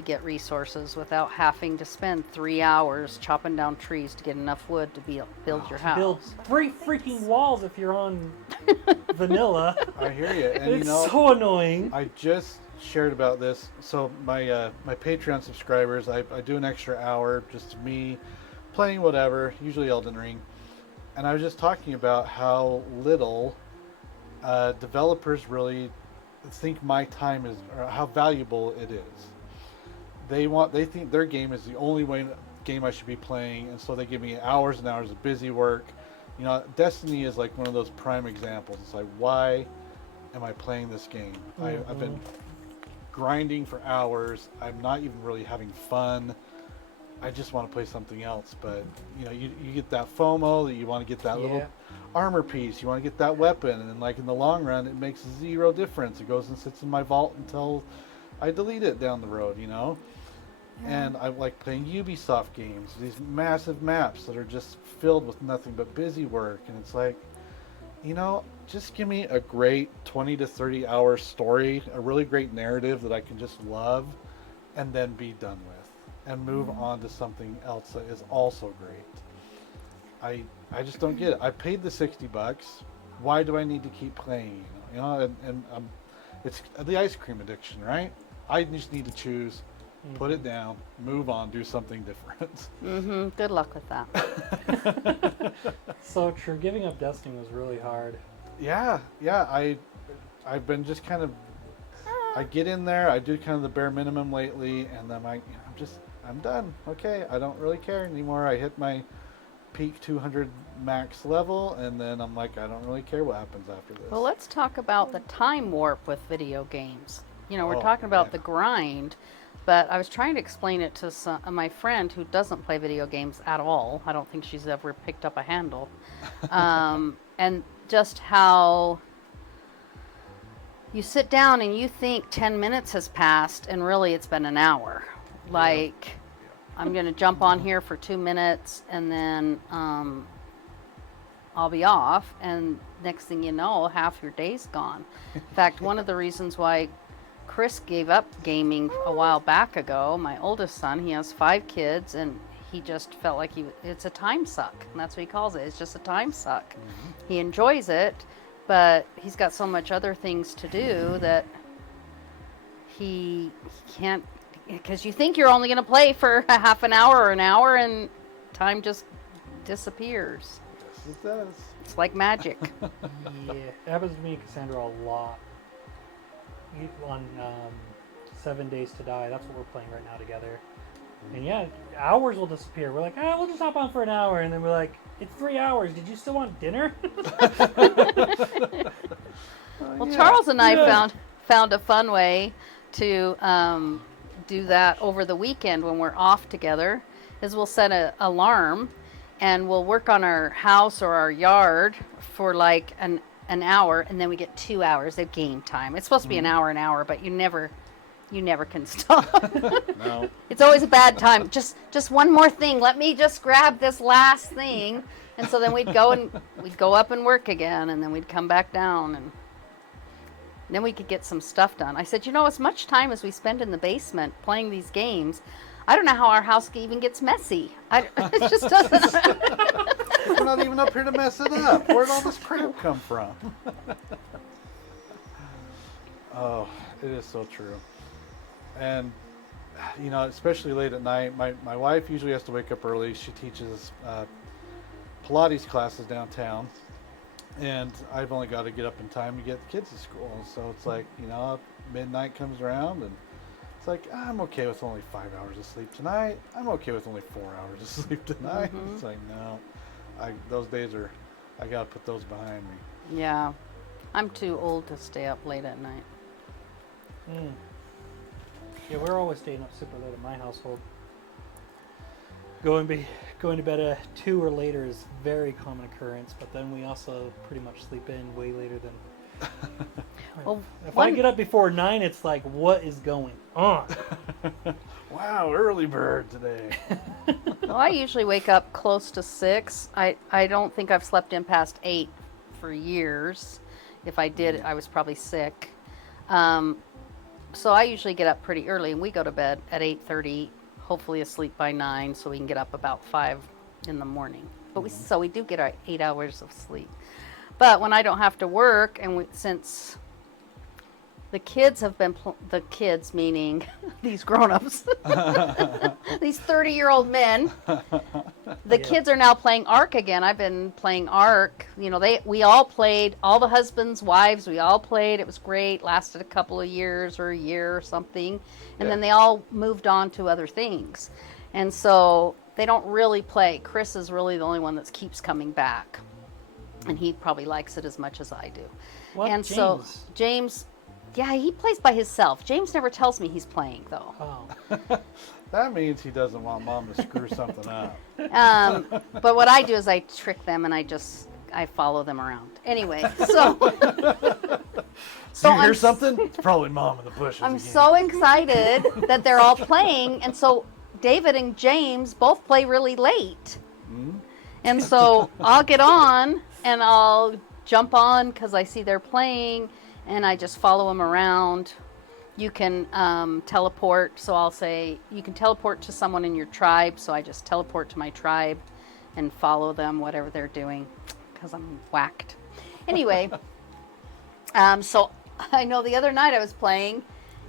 get resources without having to spend 3 hours chopping down trees to get enough wood to build your house. Build 3 freaking walls if you're on vanilla. I hear you. And It's so annoying. I just shared about this. So my Patreon subscribers, I do an extra hour, just me playing whatever, usually Elden Ring. And I was just talking about how little developers really think my time is, or how valuable it is. They think their game is the only game I should be playing, and so they give me hours and hours of busy work. You know, Destiny is like one of those prime examples. It's like, why am I playing this game? I've been grinding for hours. I'm not even really having fun. I just want to play something else. But you know, you get that FOMO that you want to get that little armor piece. You want to get that weapon, and like in the long run, it makes zero difference. It goes and sits in my vault until I delete it down the road. You know. And I like playing Ubisoft games, these massive maps that are just filled with nothing but busy work. And it's like, you know, just give me a great 20 to 30 hour story, a really great narrative that I can just love, and then be done with, and move on to something else that is also great. I just don't get it. I paid the $60. Why do I need to keep playing? You know, and it's the ice cream addiction, right? I just need to choose. Put it down, move on, do something different. Good luck with that. So true. Giving up Destiny was really hard. Yeah. I've been just kind of, I get in there, I do kind of the bare minimum lately, and then I'm done. Okay, I don't really care anymore. I hit my peak 200 max level, and then I'm like, I don't really care what happens after this. Well, let's talk about the time warp with video games. You know, we're talking about the grind. But I was trying to explain it to my friend who doesn't play video games at all. I don't think she's ever picked up a handle. And just how you sit down and you think 10 minutes has passed, and really it's been an hour. Like, I'm going to jump on here for 2 minutes, and then I'll be off. And next thing you know, half your day's gone. In fact, one of the reasons why Chris gave up gaming a while back ago. My oldest son, he has 5 kids, and he just felt like it's a time suck, and that's what he calls it. It's just a time suck. He enjoys it, but he's got so much other things to do that he can't, because you think you're only going to play for a half an hour or an hour, and time just disappears. Yes, it does. It's like magic. Yeah, it happens to me and Cassandra a lot. On 7 Days to Die, that's what we're playing right now together. And yeah, hours will disappear. We're like, we'll just hop on for an hour, and then we're like, it's 3 hours. Did you still want dinner? Well, Charles and I found a fun way to do that over the weekend when we're off together. Is we'll set an alarm, and we'll work on our house or our yard for like an hour, and then we get 2 hours of game time. It's supposed to be an hour, but you never can stop. No. It's always a bad time. Just one more thing. Let me just grab this last thing. And so then we'd go up and work again, and then we'd come back down, and then we could get some stuff done. I said, as much time as we spend in the basement playing these games, I don't know how our house even gets messy. It just doesn't. We're not even up here to mess it up. Where'd all this crap come from? Oh, it is so true. And, especially late at night, my wife usually has to wake up early. She teaches Pilates classes downtown. and I've only got to get up in time to get the kids to school. So it's like, midnight comes around, and it's like, I'm okay with only 5 hours of sleep tonight. I'm okay with only 4 hours of sleep tonight. It's like, no, those days I got to put those behind me. Yeah. I'm too old to stay up late at night. Yeah, we're always staying up super late in my household. Going to bed at 2 or later is very common occurrence, but then we also pretty much sleep in way later than... Well, if I get up before 9, it's like, what is going on? Wow, early bird today. Well, I usually wake up close to 6. I don't think I've slept in past 8 for years. If I did, I was probably sick. So I usually get up pretty early, and we go to bed at 8:30, hopefully asleep by 9, so we can get up about 5 in the morning. But we do get our 8 hours of sleep. But when I don't have to work, and since the kids have been, the kids meaning these grown-ups, these 30-year-old men, the kids are now playing Ark again. I've been playing Ark. We all played, all the husbands, wives, we all played. It was great. Lasted a couple of years or a year or something. And then they all moved on to other things. And so they don't really play. Chris is really the only one that keeps coming back. And he probably likes it as much as I do. What, and James? so James, yeah, he plays by himself. James never tells me he's playing, though. Oh. That means he doesn't want mom to screw something up. But what I do is I trick them and I follow them around. Anyway, so So you hear something? It's probably mom in the bushes I'm again. so excited that they're all playing, and so David and James both play really late. And so I'll get on and I'll jump on because I see they're playing, and I just follow them around. You can teleport, so I'll say you can teleport to someone in your tribe, so I just teleport to my tribe and follow them, whatever they're doing, because I'm whacked. Anyway, so I know the other night I was playing,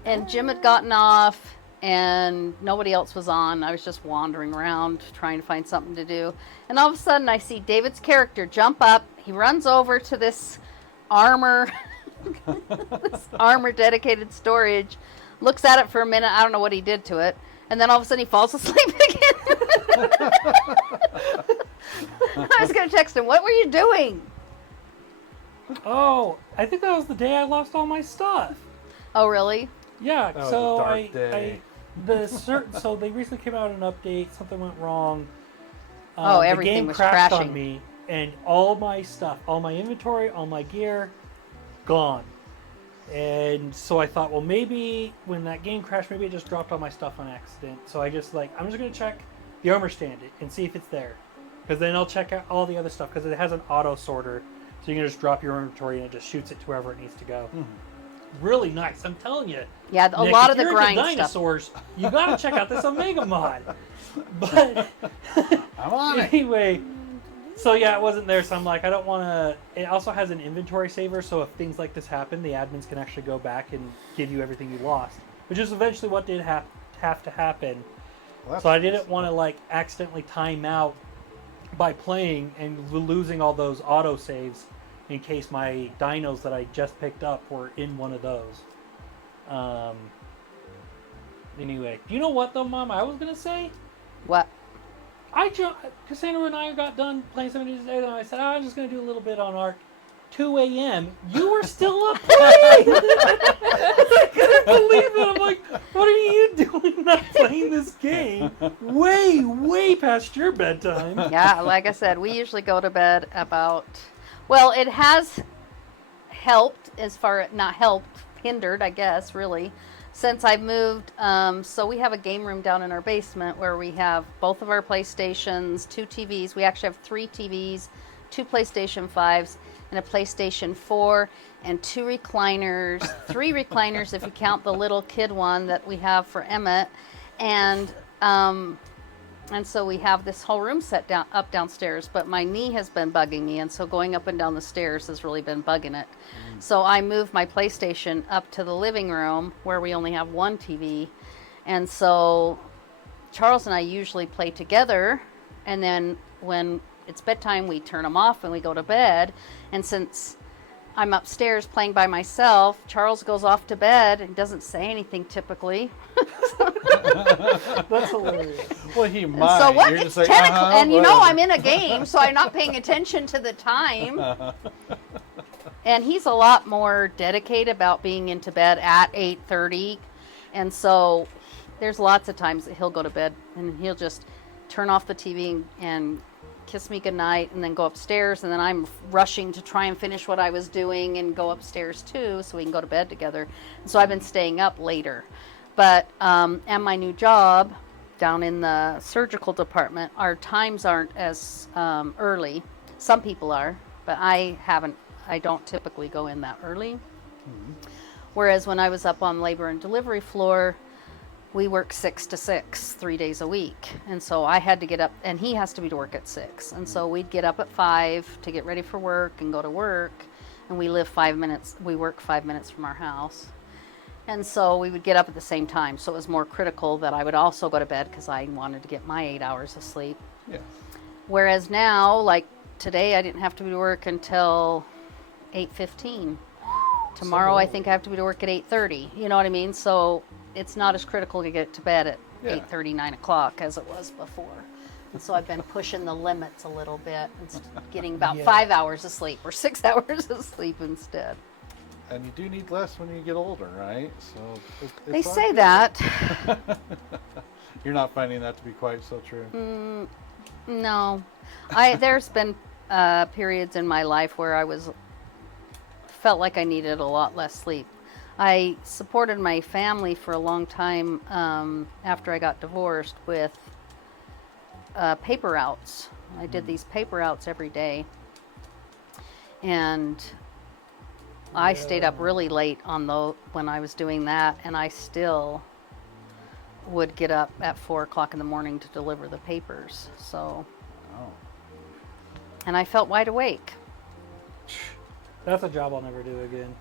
and Jim had gotten off, and nobody else was on. I was just wandering around trying to find something to do. And all of a sudden I see David's character jump up. He runs over to this armor, this armor dedicated storage, looks at it for a minute. I don't know what he did to it. And then all of a sudden he falls asleep again. I was going to text him, what were you doing? Oh, I think that was the day I lost all my stuff. Oh, really? Yeah, That was so a dark day. so they recently came out with an update. Something went wrong. Everything the game was crashed crashing on me, and all my stuff, all my inventory, all my gear, gone. And so I thought, well, maybe when that game crashed, maybe I just dropped all my stuff on accident. So I'm just gonna check the armor stand and see if it's there, because then I'll check out all the other stuff because it has an auto sorter, so you can just drop your inventory and it just shoots it to wherever it needs to go. Really nice, I'm telling you. Yeah, a Nick, lot if of the you're grind into stuff. dinosaurs, you gotta check out this Omega mod. But I'm on it. anyway, so yeah, it wasn't there. So I'm like, I don't want to. It also has an inventory saver, so if things like this happen, the admins can actually go back and give you everything you lost, which is eventually what did have to happen. Well, So I didn't want to accidentally time out by playing and losing all those auto saves in case my dinos that I just picked up were in one of those. Anyway, do you know what though, Mom? I was gonna say, What? Cassandra and I got done playing some of these days, and I said, I'm just gonna do a little bit on Ark. 2 a.m. You were still up playing. I couldn't believe it. I'm like, what are you doing not playing this game? Way past your bedtime. Yeah, like I said, we usually go to bed about, well, it has helped not helped, hindered, I guess, really, since I've moved. So we have a game room down in our basement where we have both of our PlayStations, 2 TVs. We actually have 3 TVs, 2 PlayStation 5s, and a PlayStation 4, and 2 recliners, 3 recliners if you count the little kid one that we have for Emmett. And so we have this whole room set up downstairs, but my knee has been bugging me, and so going up and down the stairs has really been bugging it. So I moved my PlayStation up to the living room where we only have 1 TV. And so Charles and I usually play together, and then when it's bedtime, we turn them off and we go to bed. And since I'm upstairs playing by myself, Charles goes off to bed and doesn't say anything typically. That's hilarious. Well, he might. So what? You're It's just 10 like, o'clock, and you know whatever. I'm in a game, so I'm not paying attention to the time. And he's a lot more dedicated about being into bed at 8:30, and so there's lots of times that he'll go to bed and he'll just turn off the TV and kiss me goodnight and then go upstairs, and then I'm rushing to try and finish what I was doing and go upstairs too so we can go to bed together. And so I've been staying up later. But at my new job down in the surgical department, our times aren't as early. Some people are, but I don't typically go in that early. Mm-hmm. Whereas when I was up on labor and delivery floor, we work 6 to 6, 3 days a week. And so I had to get up, and he has to be to work at 6. And so we'd get up at 5 to get ready for work and go to work. And we work 5 minutes from our house. And so we would get up at the same time. So it was more critical that I would also go to bed because I wanted to get my 8 hours of sleep. Yeah. Whereas now, like today, I didn't have to be to work until 8:15. Tomorrow, I think I have to be to work at 8:30. You know what I mean? So it's not as critical to get to bed at 8:30, 9 o'clock as it was before. And so I've been pushing the limits a little bit and getting about 5 hours of sleep or 6 hours of sleep instead. And you do need less when you get older, right? So They it's all say good. that. You're not finding that to be quite so true. No. There's been periods in my life where I felt like I needed a lot less sleep. I supported my family for a long time after I got divorced with paper routes. I did these paper routes every day. And I stayed up really late when I was doing that, and I still would get up at 4 o'clock in the morning to deliver the papers. So, Oh. and I felt wide awake. That's a job I'll never do again.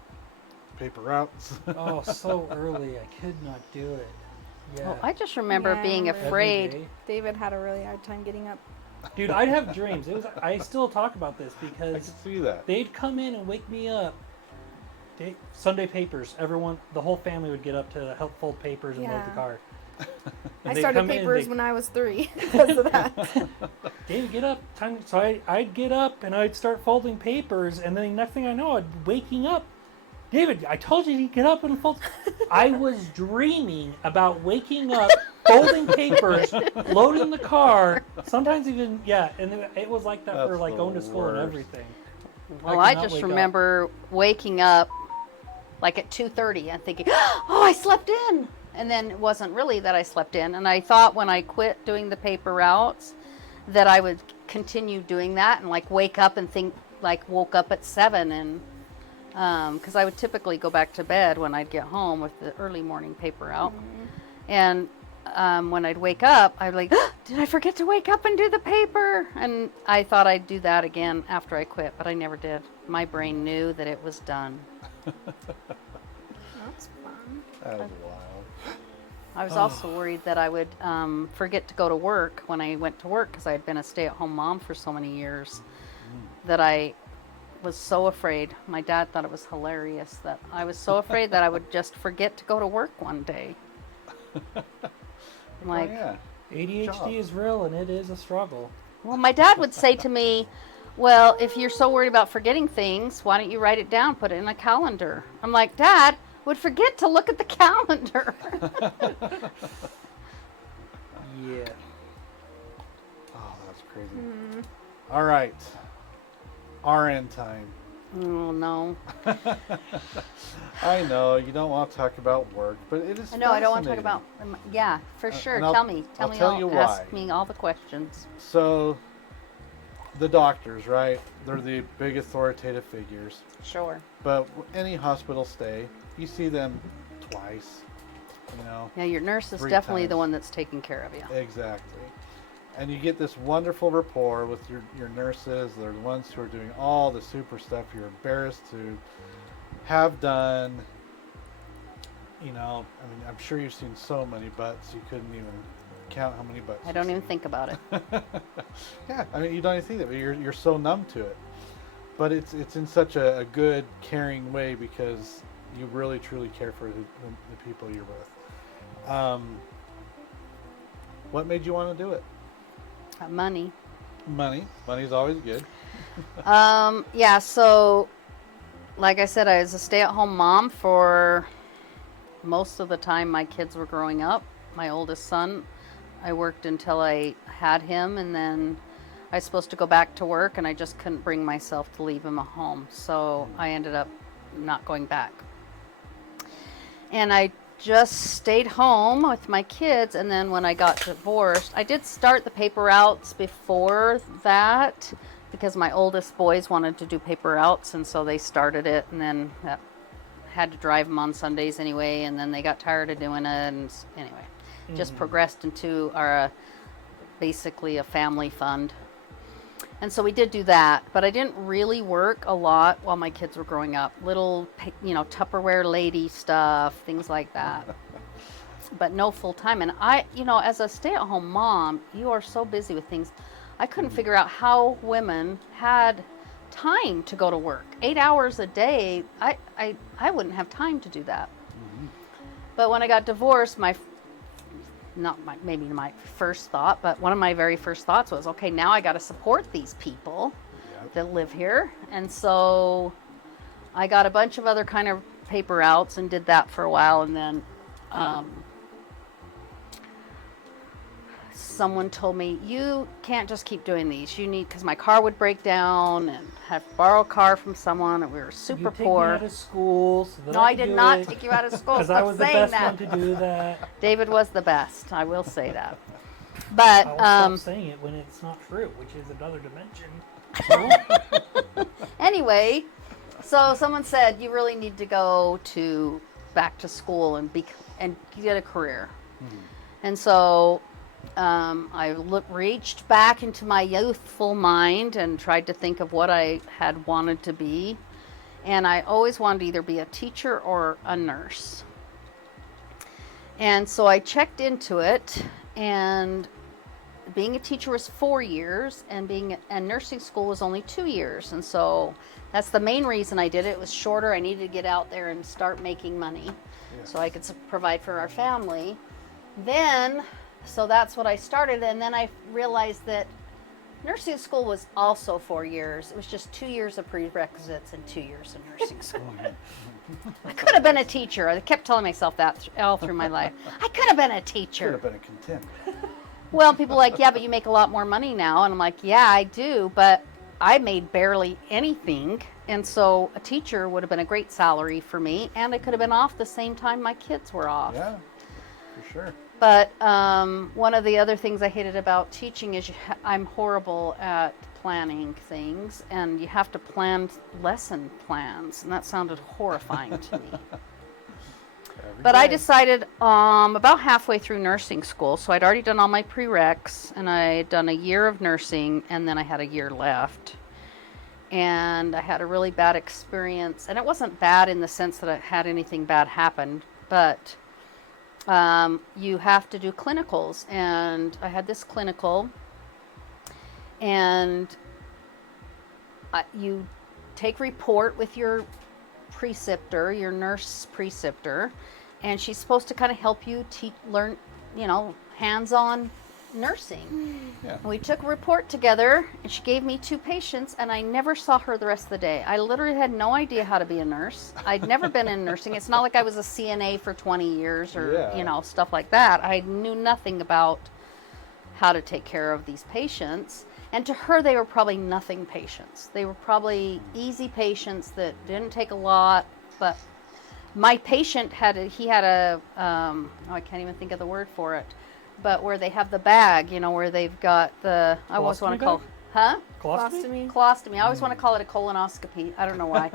Paper routes. Oh, so early. I could not do it. Yeah. Well, I just remember Yeah, I being remember. Every afraid. day. David had a really hard time getting up. Dude, I'd have dreams. I still talk about this I can because see that. they'd come in and wake me up. Sunday papers. Everyone, the whole family would get up to help fold papers and load the Yeah. car. I they'd started come in and papers they- when I was 3 because of that. David, get up. Time. So I'd get up and I'd start folding papers, and then next thing I know, I'd be waking up. David, I told you to get up and fold. I was dreaming about waking up, folding papers, loading the car. Sometimes even and it was like that for That's like the going to school and worst. everything. Well, I could not just wake up. remember waking up like at 2:30 and thinking, oh, I slept in. And then it wasn't really that I slept in. And I thought when I quit doing the paper routes that I would continue doing that and like wake up and think like woke up at 7 and because I would typically go back to bed when I'd get home with the early morning paper route. And when I'd wake up, I'd be like, did I forget to wake up and do the paper? And I thought I'd do that again after I quit, but I never did. My brain knew that it was done. That's fun. That was wild. I was also worried that I would forget to go to work when I went to work because I had been a stay-at-home mom for so many years that I was so afraid. My dad thought it was hilarious that I was so afraid that I would just forget to go to work one day. I'm like, Oh, yeah. ADHD Job. is real and it is a struggle. well, my dad would say to me, well, if you're so worried about forgetting things, why don't you write it down, put it in a calendar? I'm like, Dad, would forget to look at the calendar. Yeah. Oh, that's crazy. All right. RN time. Oh, no. I know you don't want to talk about work, but it is. No, I don't want to talk fascinating. about, yeah, for sure. and I'll- Tell me. I'll tell you Ask why. me all the questions. So, the doctors, right? They're the big authoritative figures. Sure. But any hospital stay, you see them twice. You know. Yeah, your nurse is 3 definitely the times. one that's taking care of you. Exactly. And you get this wonderful rapport with your nurses. They're the ones who are doing all the super stuff you're embarrassed to have done. You know, I mean, I'm sure you've seen so many butts you couldn't even count how many butts. I don't even think about it. Yeah, I mean, you don't even think that, but you're so numb to it. But it's in such a good, caring way because you really, truly care for the people you're with. What made you want to do it? Money. Money's always good. Yeah, so like I said, I was a stay-at-home mom for most of the time my kids were growing up. My oldest son, I worked until I had him, and then I was supposed to go back to work, and I just couldn't bring myself to leave him at home. So I ended up not going back. And I just stayed home with my kids, and then when I got divorced, I did start the paper routes before that because my oldest boys wanted to do paper routes, and so they started it, and then had to drive them on Sundays anyway, and then they got tired of doing it, and anyway, just progressed into our basically a family fund. And so we did do that, but I didn't really work a lot while my kids were growing up. Little, Tupperware lady stuff, things like that. But no full time. And I, as a stay-at-home mom, you are so busy with things. I couldn't figure out how women had time to go to work. 8 hours a day, I wouldn't have time to do that. But when I got divorced, maybe my first thought, but one of my very first thoughts was, okay, now I got to support these people that live here. And so I got a bunch of other kind of paper routes and did that for a while. And then someone told me, you can't just keep doing these. You need, because my car would break down and have to borrow a car from someone, and we were super poor. You take me out of school so that No, I did not take you out of school. Because I was the best one to do that. David was the best. I will say that. But I'll stop saying it when it's not true, which is another dimension. Anyway, so someone said you really need to go back to school and get a career. And so I reached back into my youthful mind and tried to think of what I had wanted to be. And I always wanted to either be a teacher or a nurse. And so I checked into it, and being a teacher was 4 years, and being a nursing school was only 2 years. And so that's the main reason I did it. It was shorter. I needed to get out there and start making money so I could provide for our family. So that's what I started, and then I realized that nursing school was also 4 years. It was just 2 years of prerequisites and 2 years of nursing school. I could have been a teacher. I kept telling myself that all through my life. I could have been a teacher. Could have been a contender. Well, people are like, yeah, but you make a lot more money now. And I'm like, yeah, I do, but I made barely anything. And so a teacher would have been a great salary for me, and I could have been off the same time my kids were off. Yeah, for sure. But one of the other things I hated about teaching is I'm horrible at planning things, and you have to plan lesson plans, and that sounded horrifying to me. But I decided about halfway through nursing school, so I'd already done all my prereqs, and I had done a year of nursing, and then I had a year left. And I had a really bad experience, and it wasn't bad in the sense that I had anything bad happen, but you have to do clinicals, and I had this clinical, and you take report with your preceptor, your nurse preceptor, and she's supposed to kind of help you learn, hands-on nursing. Yeah. We took a report together, and she gave me 2 patients, and I never saw her the rest of the day. I literally had no idea how to be a nurse. I'd never been in nursing. It's not like I was a CNA for 20 years or, stuff like that. I knew nothing about how to take care of these patients. And to her, they were probably nothing patients. They were probably easy patients that didn't take a lot, but my patient had a I can't even think of the word for it, but where they have the bag, where they've got the, I always want to call, Colostomy? Colostomy. I always want to call it a colonoscopy. I don't know why.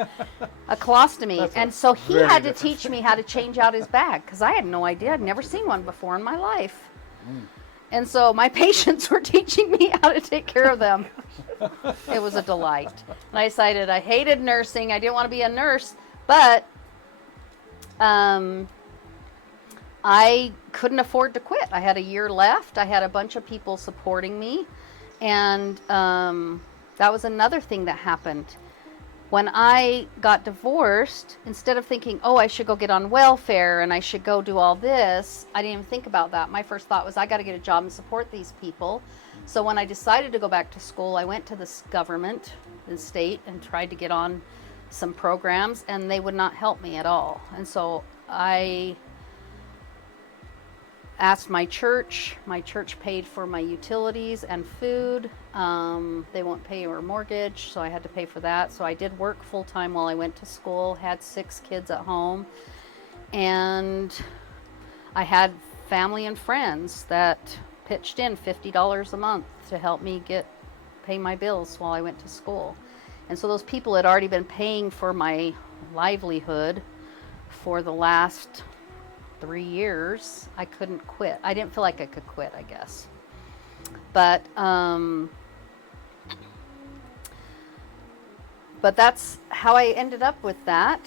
A colostomy. And so he had to teach me how to change out his bag, because I had no idea. I'd never seen one before in my life. And so my patients were teaching me how to take care of them. It was a delight. And I decided I hated nursing. I didn't want to be a nurse, but I couldn't afford to quit. I had a year left. I had a bunch of people supporting me. And that was another thing that happened. When I got divorced, instead of thinking, oh, I should go get on welfare and I should go do all this, I didn't even think about that. My first thought was, I got to get a job and support these people. So when I decided to go back to school, I went to the government, the state, and tried to get on some programs, and they would not help me at all. And so I asked my church. My church paid for my utilities and food. They won't pay your mortgage, so I had to pay for that. So I did work full time while I went to school, had 6 kids at home, and I had family and friends that pitched in $50 a month to help me pay my bills while I went to school. And so those people had already been paying for my livelihood for the last 3 years. I couldn't quit. I didn't feel like I could quit, I guess. But that's how I ended up with that.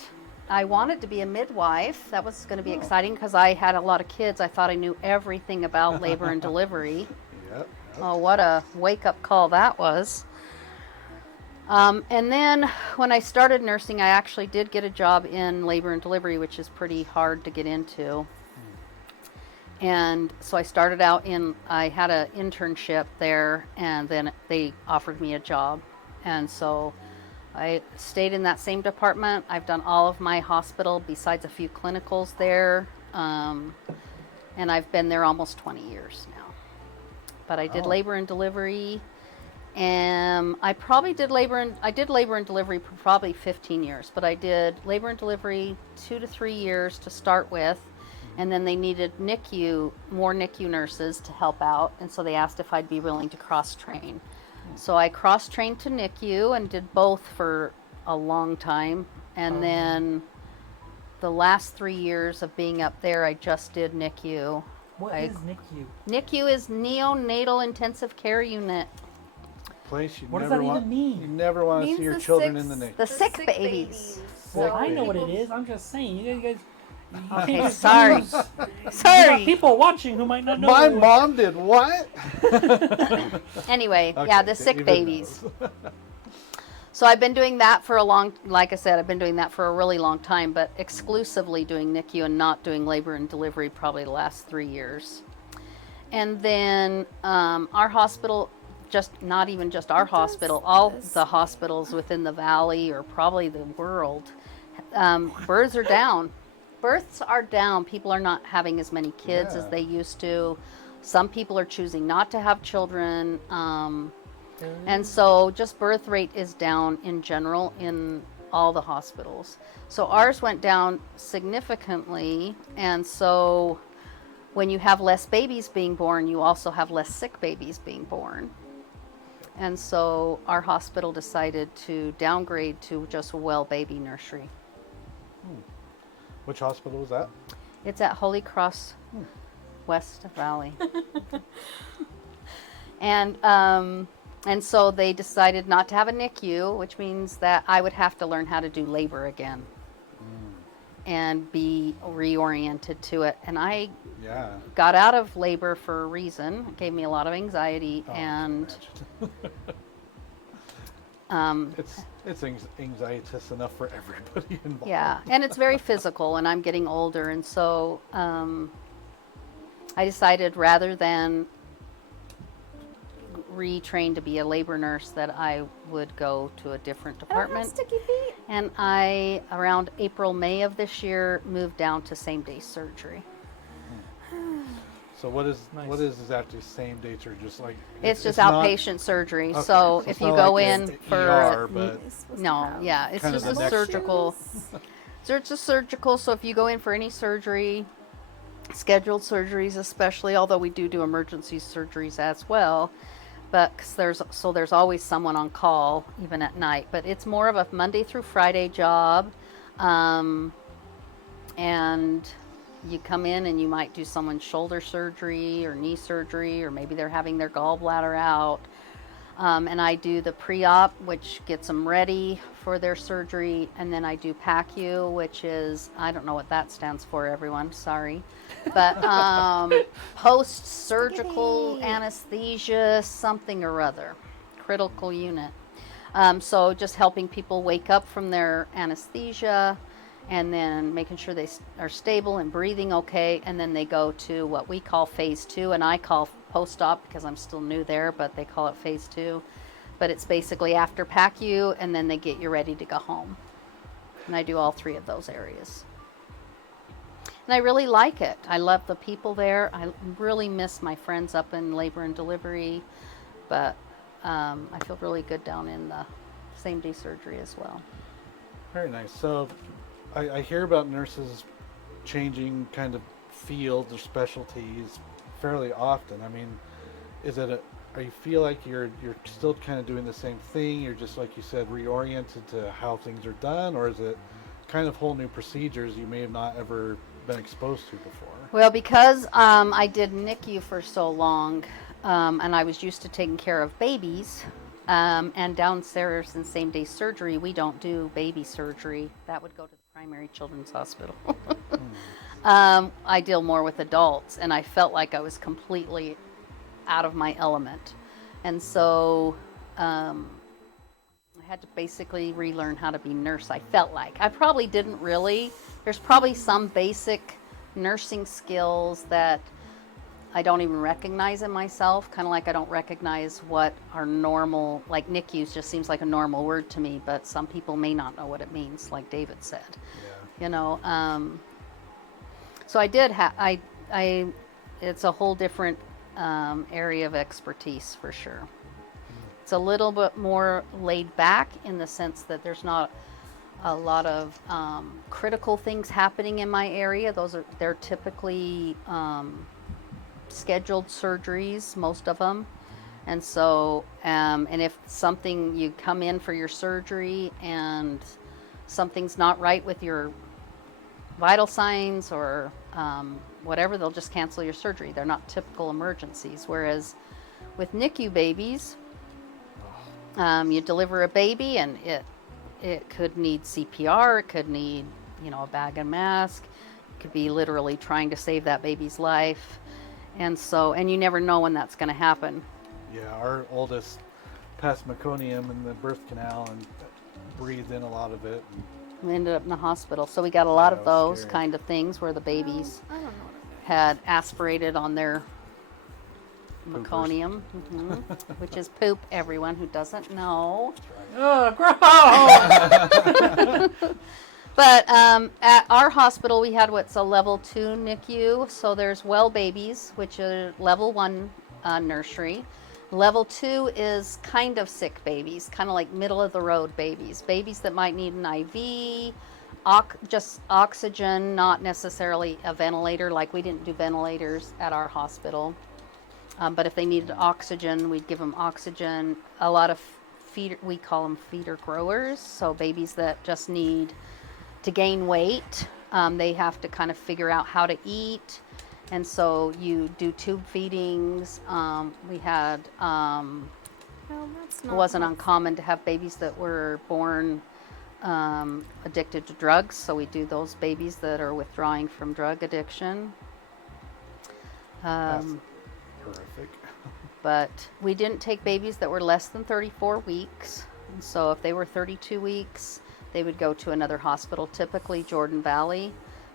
I wanted to be a midwife. That was going to be exciting because I had a lot of kids. I thought I knew everything about labor and delivery. Yep. Oh, what a wake-up call that was. And then when I started nursing, I actually did get a job in labor and delivery, which is pretty hard to get into. And so I started out I had an internship there, and then they offered me a job. And so I stayed in that same department. I've done all of my hospital besides a few clinicals there. And I've been there almost 20 years now. But I did labor and delivery. And I did labor and delivery for probably 15 years, but I did labor and delivery 2 to 3 years to start with, and then they needed more NICU nurses to help out, and so they asked if I'd be willing to cross-train. So I cross-trained to NICU and did both for a long time, and then the last 3 years of being up there, I just did NICU. What is NICU? NICU is Neonatal Intensive Care Unit. Place you What does never that want. even mean? You never want to Means see your the children six- in the NICU. The sick babies. Well, Sick I know what it babies. is. I'm just saying. You guys Okay, can't sorry. use- You Sorry. got people watching who might not know. My what- mom did what? Anyway, Okay, yeah, the sick even babies. knows. So I've been doing that for like I said, I've been doing that for a really long time, but exclusively doing NICU and not doing labor and delivery probably the last 3 years. And then our hospital, not even just our hospital, all the hospitals within the valley or probably the world, births are down. Births are down. People are not having as many kids as Yeah. they used to. Some people are choosing not to have children. And so just birth rate is down in general in all the hospitals. So ours went down significantly. And so when you have less babies being born, you also have less sick babies being born. And so our hospital decided to downgrade to just a well baby nursery. Which hospital was that? It's at Holy Cross West Valley. And so they decided not to have a NICU, which means that I would have to learn how to do labor again and be reoriented to it. And I Yeah. got out of labor for a reason. It gave me a lot of anxiety, Oh, I can and It's anxietous enough for everybody involved. yeah, and it's very physical, and I'm getting older, and so I decided rather than retrain to be a labor nurse that I would go to a different I don't have department. sticky feet. And I, around April, May of this year, moved down to same-day surgery. So what is Nice. actually same dates or just like It's just not- outpatient surgery. Okay, So it's if not you go like in an for ER, but It's supposed to no, have yeah, it's kind of just the a next- surgical. So it's a surgical. So if you go in for any surgery, scheduled surgeries especially, although we do emergency surgeries as well, but 'cause there's always someone on call even at night. But it's more of a Monday through Friday job, and you come in and you might do someone's shoulder surgery or knee surgery, or maybe they're having their gallbladder out. And I do the pre-op, which gets them ready for their surgery, and then I do 𝗃𝗃𝗃, which is, I don't know what that stands for, everyone, sorry. But post-surgical Spaghetti. anesthesia, something or other, critical unit. So just helping people wake up from their anesthesia, and then making sure they are stable and breathing okay, and then they go to what we call phase 2, and I call post-op because I'm still new there, but they call it phase 2. But it's basically after 𝗃𝗃𝗃, and then they get you ready to go home. And I do all 3 of those areas. And I really like it. I love the people there. I really miss my friends up in labor and delivery, but I feel really good down in the same-day surgery as well. Very nice. So I hear about nurses changing kind of fields or specialties fairly often. I mean, is it or you feel like you're still kind of doing the same thing? You're just, like you said, reoriented to how things are done, or is it kind of whole new procedures you may have not ever been exposed to before? Well, because I did NICU for so long, and I was used to taking care of babies, and downstairs in same-day surgery, we don't do baby surgery. That would go to the primary children's hospital. I deal more with adults, and I felt like I was completely out of my element. And so I had to basically relearn how to be nurse, I felt like. I probably didn't really. There's probably some basic nursing skills that I don't even recognize in myself, kind of like I don't recognize what are normal, like NICUs just seems like a normal word to me, but some people may not know what it means, like David said. Yeah. You know, so I did it's a whole different area of expertise for sure. It's a little bit more laid back in the sense that there's not a lot of critical things happening in my area. They're typically scheduled surgeries, most of them. And so, and if something, you come in for your surgery and something's not right with your vital signs or whatever, they'll just cancel your surgery. They're not typical emergencies. Whereas with NICU babies, you deliver a baby and it could need CPR, it could need, you know, a bag and mask, it could be literally trying to save that baby's life. And so, and you never know when that's going to happen. Yeah, our oldest passed meconium in the birth canal and breathed in a lot of it. We ended up in the hospital. So we got a lot Yeah, of that was those scary. kind of things where the babies I don't know what it had aspirated on their Poopers. meconium, which is poop, everyone who doesn't know. Oh, gross! But at our hospital, we had what's a level 2 NICU. So there's well babies, which are level 1 nursery. Level 2 is kind of sick babies, kind of like middle of the road babies. Babies that might need an IV, just oxygen, not necessarily a ventilator. Like we didn't do ventilators at our hospital. But if they needed oxygen, we'd give them oxygen. A lot of feeder, we call them feeder growers. So babies that just need to gain weight, they have to kind of figure out how to eat, and so you do tube feedings. We had Well, that's it not wasn't what- uncommon to have babies that were born addicted to drugs, so we do those babies that are withdrawing from drug addiction. That's horrific. But we didn't take babies that were less than 34 weeks, and so if they were 32 weeks, they would go to another hospital, typically Jordan Valley,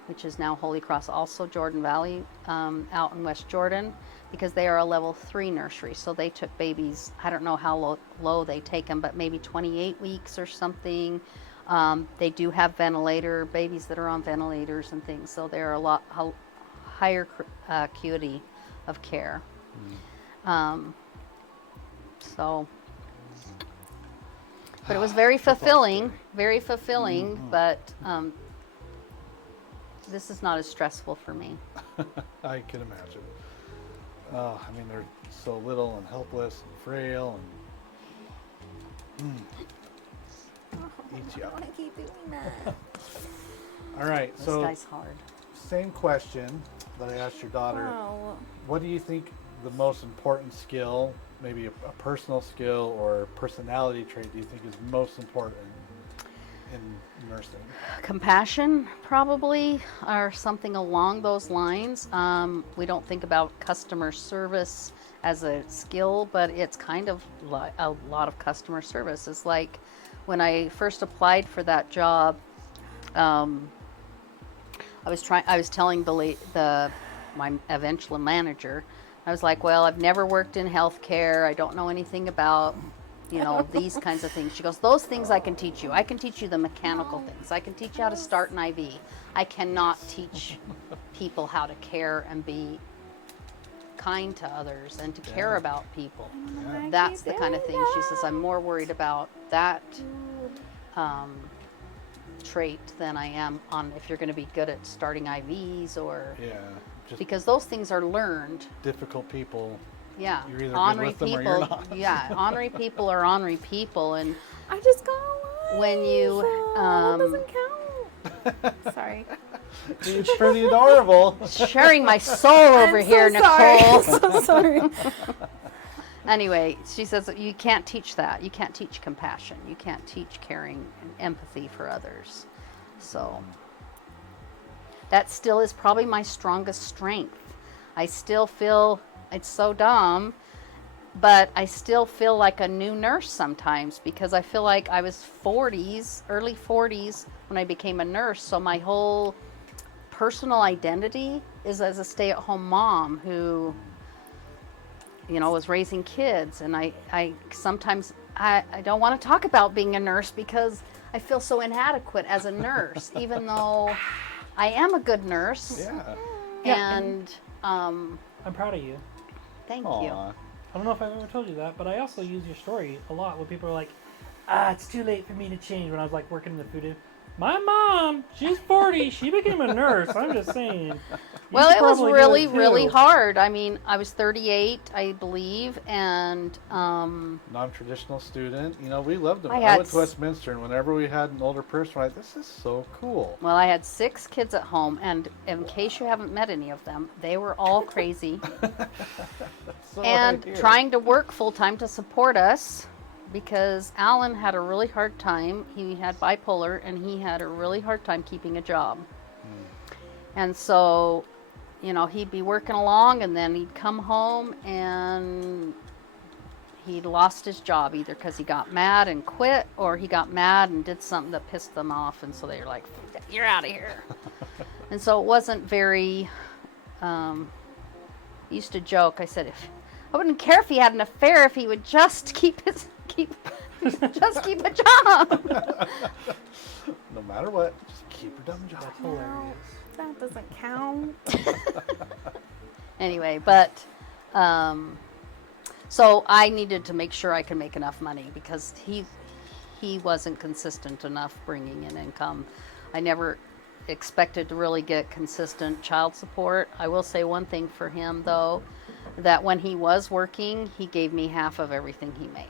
which is now Holy Cross, also Jordan Valley, out in West Jordan, because they are a level 3 nursery. So they took babies, I don't know how low they take them, but maybe 28 weeks or something. They do have babies that are on ventilators and things, so they're a lot higher acuity of care. But it was very fulfilling, but this is not as stressful for me. I can imagine. I mean, they're so little and helpless and frail and eat you I up. want to keep doing that. All right, This so guy's hard. same question that I asked your daughter. Wow. What do you think the most important skill, maybe a personal skill or personality trait, do you think is most important in nursing? Compassion, probably, or something along those lines. We don't think about customer service as a skill, but it's kind of a lot of customer service. It's like when I first applied for that job, I was telling my eventual manager, I was like, well, I've never worked in healthcare. I don't know anything about, these kinds of things. She goes, those things I can teach you. I can teach you the mechanical things. I can teach you how to start an IV. I cannot teach people how to care and be kind to others and to care about people. That's the kind of thing. She says, I'm more worried about that trait than I am on if you're going to be good at starting IVs or because those things are learned. Difficult people. Yeah, You're either ornery good with them people. or you're not. Yeah, ornery people are ornery people, and I just got one. when you doesn't count. Sorry. It's pretty adorable. sharing my soul over here, Nicole. So sorry. Anyway, she says that you can't teach that. You can't teach compassion. You can't teach caring and empathy for others. So that still is probably my strongest strength. I still feel, it's so dumb, but I still feel like a new nurse sometimes because I feel like I was early 40s when I became a nurse. So my whole personal identity is as a stay-at-home mom who was raising kids, and I sometimes I don't want to talk about being a nurse because I feel so inadequate as a nurse, even though I am a good nurse. Yeah. And I'm proud of you. thank Aw. you. I don't know if I've ever told you that, but I also use your story a lot when people are like, it's too late for me to change. When I was like working in the food industry. My mom, she's 40, she became a nurse. I'm just saying. Well, it was probably do really, it really too. hard. I mean, I was 38, I believe, and Non-traditional student. We loved them. I I had went to Westminster, and whenever we had an older person, we're like, this is so cool. well, I had 6 kids at home, and in case you haven't met any of them, they were all crazy. So And right here. trying to work full-time to support us because Alan had a really hard time. He had bipolar, and he had a really hard time keeping a job. And so, he'd be working along, and then he'd come home, and he'd lost his job either because he got mad and quit, or he got mad and did something that pissed them off, and so they were like, you're out of here. And so it wasn't very, I used to joke, I said, I wouldn't care if he had an affair if he would just keep a job. No matter what, just keep your dumb job. That's hilarious. That doesn't count. Anyway, but so I needed to make sure I could make enough money because he wasn't consistent enough bringing in income. I never expected to really get consistent child support. I will say one thing for him though, that when he was working, he gave me half of everything he made.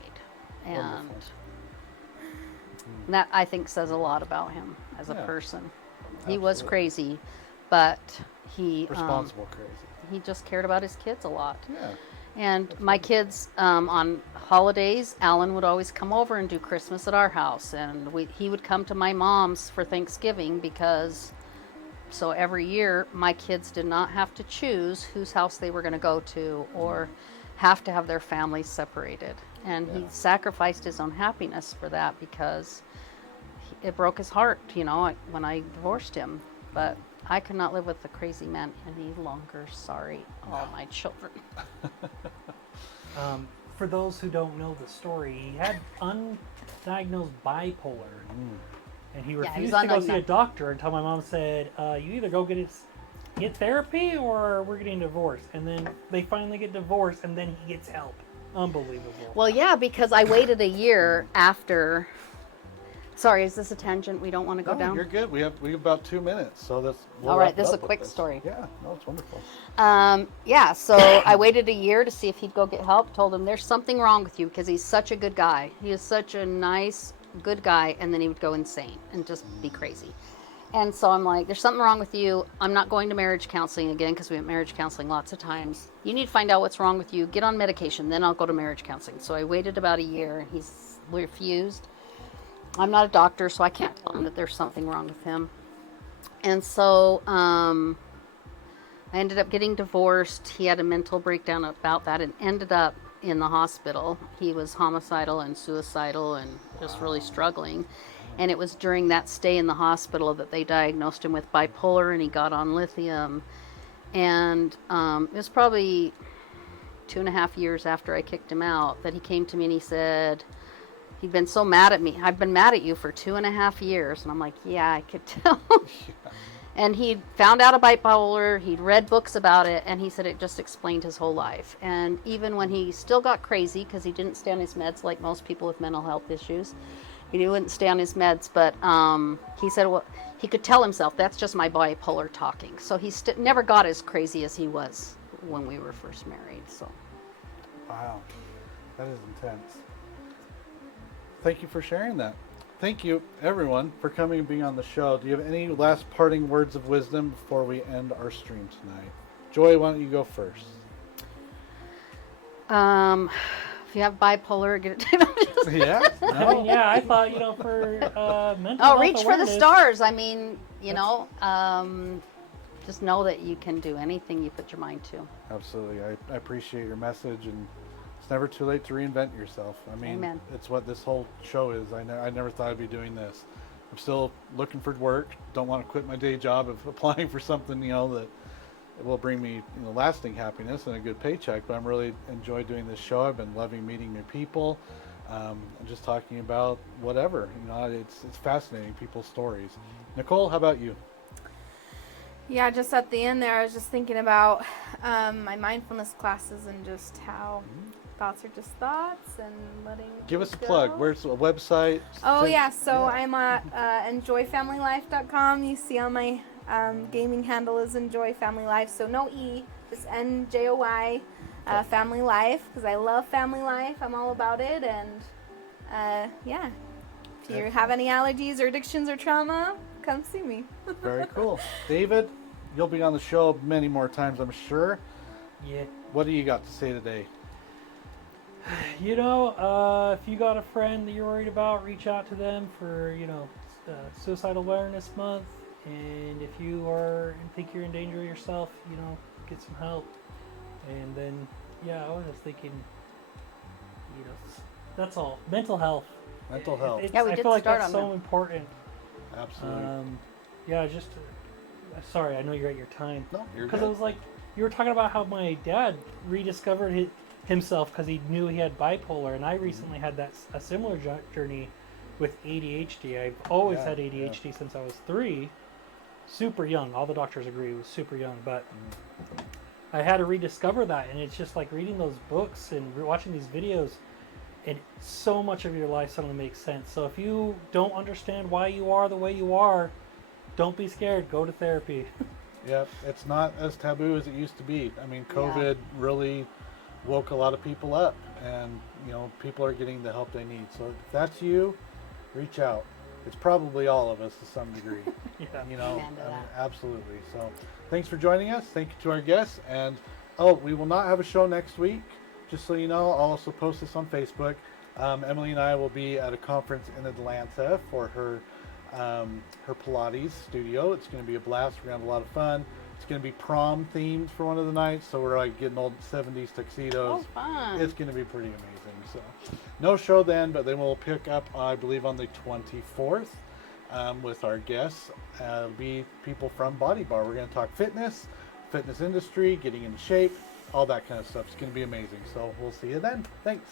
And Wonderful. that I think says a lot about him as a Yeah. person. He was Absolutely. crazy, but he Responsible crazy. he just cared about his kids a lot. Yeah. And my kids, on holidays, Alan would always come over and do Christmas at our house. And he would come to my mom's for Thanksgiving so every year my kids did not have to choose whose house they were going to go to or have to have their families separated. And he sacrificed his own happiness for that because it broke his heart, when I divorced him. But I could not live with the crazy man any longer. Sorry, all my children. For those who don't know the story, he had undiagnosed bipolar, and he he refused was to go see a undiagnosed. doctor until my mom said, "You either go get therapy or we're getting divorced." And then they finally get divorced, and then he gets help. Unbelievable. Well, yeah, because I waited a year after. Sorry, is this a tangent? We don't want to go No, down? you're good. We have about 2 minutes, so that's. We'll All right, wrap this is up a with quick this. story. Yeah, no, it's wonderful. Yeah, so I waited a year to see if he'd go get help. Told him there's something wrong with you because he's such a good guy. He is such a nice, good guy, and then he would go insane and just be crazy. And so I'm like, there's something wrong with you. I'm not going to marriage counseling again because we went marriage counseling lots of times. You need to find out what's wrong with you. Get on medication, then I'll go to marriage counseling. So I waited about a year. He's refused. I'm not a doctor, so I can't tell him that there's something wrong with him. And so I ended up getting divorced. He had a mental breakdown about that and ended up in the hospital. He was homicidal and suicidal and just really struggling. And it was during that stay in the hospital that they diagnosed him with bipolar, and he got on lithium. And it was probably 2.5 years after I kicked him out that he came to me and he said, he'd been so mad at me. I've been mad at you for 2.5 years. And I'm like, yeah, I could tell. And he'd found out about bipolar. He'd read books about it. And he said it just explained his whole life. And even when he still got crazy, because he didn't stay on his meds like most people with mental health issues, he wouldn't stay on his meds. But he said, well, he could tell himself, that's just my bipolar talking. So he never got as crazy as he was when we were first married. So. Wow, that is intense. Thank you for sharing that. Thank you, everyone, for coming and being on the show. Do you have any last parting words of wisdom before we end our stream tonight? Joy, why don't you go first? If you have bipolar, get it. Yeah? I mean, yeah, I thought, for mental health Reach for the awareness. stars. I mean, just know that you can do anything you put your mind to. Absolutely. I appreciate your message, and it's never too late to reinvent yourself. I mean, Amen. It's what this whole show is. I never thought I'd be doing this. I'm still looking for work. Don't want to quit my day job of applying for something, that will bring me, lasting happiness and a good paycheck. But I'm really enjoy doing this show. I've been loving meeting new people, and just talking about whatever. It's fascinating, people's stories. Nicole, how about you? Yeah, just at the end there, I was just thinking about my mindfulness classes and just how thoughts are just thoughts and letting Give it us a go. plug. Where's a website? Oh, yeah. So I'm at enjoyfamilylife.com. You see on my gaming handle is Enjoy Family Life. So no E, just NJOY, Family Life, because I love family life. I'm all about it. And yeah, if you have any allergies or addictions or trauma, come see me. Very cool. David, you'll be on the show many more times, I'm sure. Yeah. What do you got to say today? If you got a friend that you're worried about, reach out to them for, Suicide Awareness Month. And if you think you're in danger yourself, get some help. And then, I was just thinking, that's all. Mental health. Mental health. Yeah, we I did feel like start that's on so that. important. Absolutely. Sorry, I know you're at your time. No, you're Because good. it was like, you were talking about how my dad rediscovered himself because he knew he had bipolar, and I recently had a similar journey with ADHD. I've always had ADHD since I was 3. Super young. All the doctors agree it was super young, but I had to rediscover that, and it's just like reading those books and watching these videos, and so much of your life suddenly makes sense. So if you don't understand why you are the way you are, don't be scared. Go to therapy. Yep, it's not as taboo as it used to be. I mean, COVID really woke a lot of people up, and people are getting the help they need. So if that's you, reach out. It's probably all of us to some degree. Absolutely. So thanks for joining us. Thank you to our guests. And we will not have a show next week. Just so you know, I'll also post this on Facebook. Emily and I will be at a conference in Atlanta for her Pilates studio. It's going to be a blast. We're going to have a lot of fun. It's going to be prom themed for one of the nights, so we're like getting old 70s tuxedos. Oh, fun. It's going to be pretty amazing. So no show then, but then we'll pick up, I believe, on the 24th with our guests. It'll be people from Body Bar. We're going to talk fitness industry, getting into shape, all that kind of stuff. It's going to be amazing. So we'll see you then. Thanks.